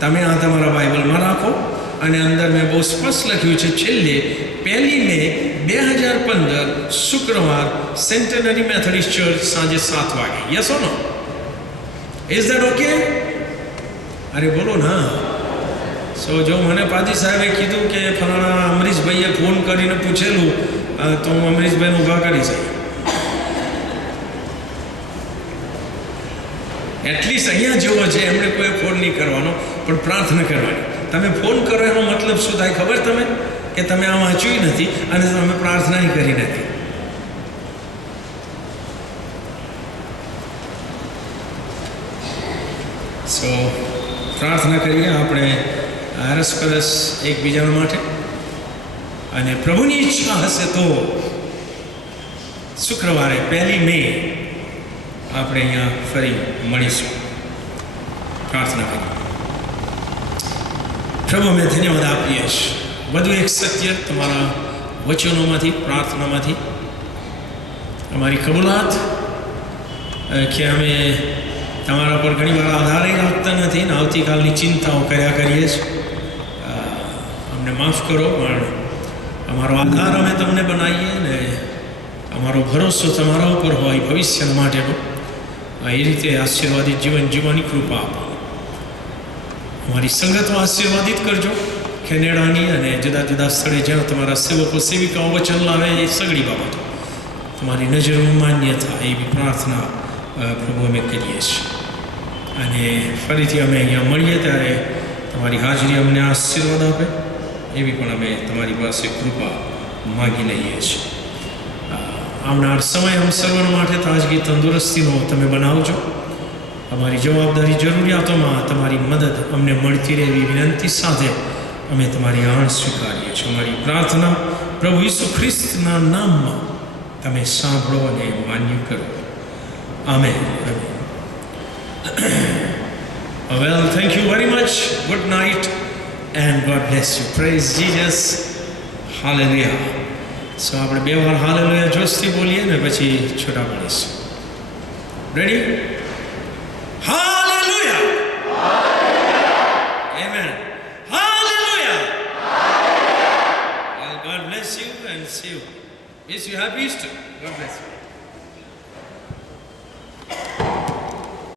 તમે આ તમારા બાઇબલમાં રાખો. અને અંદર મેં બહુ સ્પષ્ટ લખ્યું છે, છેલ્લે 1 મે 2015 શુક્રવાર સેન્ટેનરી મેથોડિસ્ટ ચર્ચ સાંજે 7 વાગે. Yes or no? Is that okay? અરે બોલો ના. સો જો મને પાજી સાહેબે કીધું કે ફલાણા અમરીશભાઈએ ફોન કરીને પૂછેલું તો હું અમરીશભાઈને ઊભા કરી શકું. એટલીસ્ટ અહીંયા જેવો છે એમણે કોઈ ફોન નહીં કરવાનો, પણ પ્રાર્થના કરવાની. તમે ફોન કરો એનો મતલબ શું થાય ખબર? તમે કે તમે આ વાંચ્યું નથી અને તમે પ્રાર્થના કરી નથી. સો પ્રાર્થના કરીએ આપણે અરસપરસ એકબીજા માટે, અને પ્રભુની ઈચ્છા હશે તો શુક્રવારે 1 મે આપણે અહીંયા ફરી મળીશું. પ્રાર્થના કરીએ. પ્રભુ, અમે ધન્યવાદ આપીએ છીએ વધુ એક સત્ય તમારા વચનોમાંથી, પ્રાર્થનામાંથી, અમારી કબૂલાત કે અમે તમારા પર ઘણી વાર આધારે રાખતા નથી ને આવતીકાલની ચિંતાઓ કર્યા કરીએ છીએ. અમને માફ કરો, પણ અમારો આધાર અમે તમને બનાવીએ ને અમારો ભરોસો તમારા ઉપર હોય ભવિષ્ય માટેનો. એ રીતે આશીર્વાદિત જીવન જીવવાની કૃપા આપો. અમારી સંગતો આશીર્વાદિત કરજો, કેનેડાની અને જુદા જુદા સ્થળે જ્યાં તમારા સેવકો સેવિકાઓ વચન લાવે એ સગળી બાબતો તમારી નજરમાં માન્ય થાય એવી પ્રાર્થના પ્રભુ અમે કરીએ છીએ. અને ફરીથી અમે અહીંયા મળીએ ત્યારે તમારી હાજરી અમને આશીર્વાદ આપે એવી પણ અમે તમારી પાસે કૃપા માગી લઈએ છીએ. આવનાર સમય અમ સર્વના માટે તાજગી, તંદુરસ્તીનો તમે બનાવજો. અમારી જવાબદારી, જરૂરિયાતોમાં તમારી મદદ અમને મળતી રહે એવી વિનંતી સાથે અમે તમારી આણ સ્વીકારીએ છીએ. અમારી પ્રાર્થના પ્રભુ ઈસુ ખ્રિસ્તના નામમાં તમે સાંભળો અને માન્ય કરો. Amen. Well, thank you very much. Good night and God bless you. Praise Jesus. Hallelujah. So આપણે 2 વાર હાલેલુયા જોશથી બોલીએ ને પછી છૂટા પડીશું. Ready? Hallelujah. Amen. Hallelujah. Well, God bless you and see you. Wish you happy Easter. God bless you.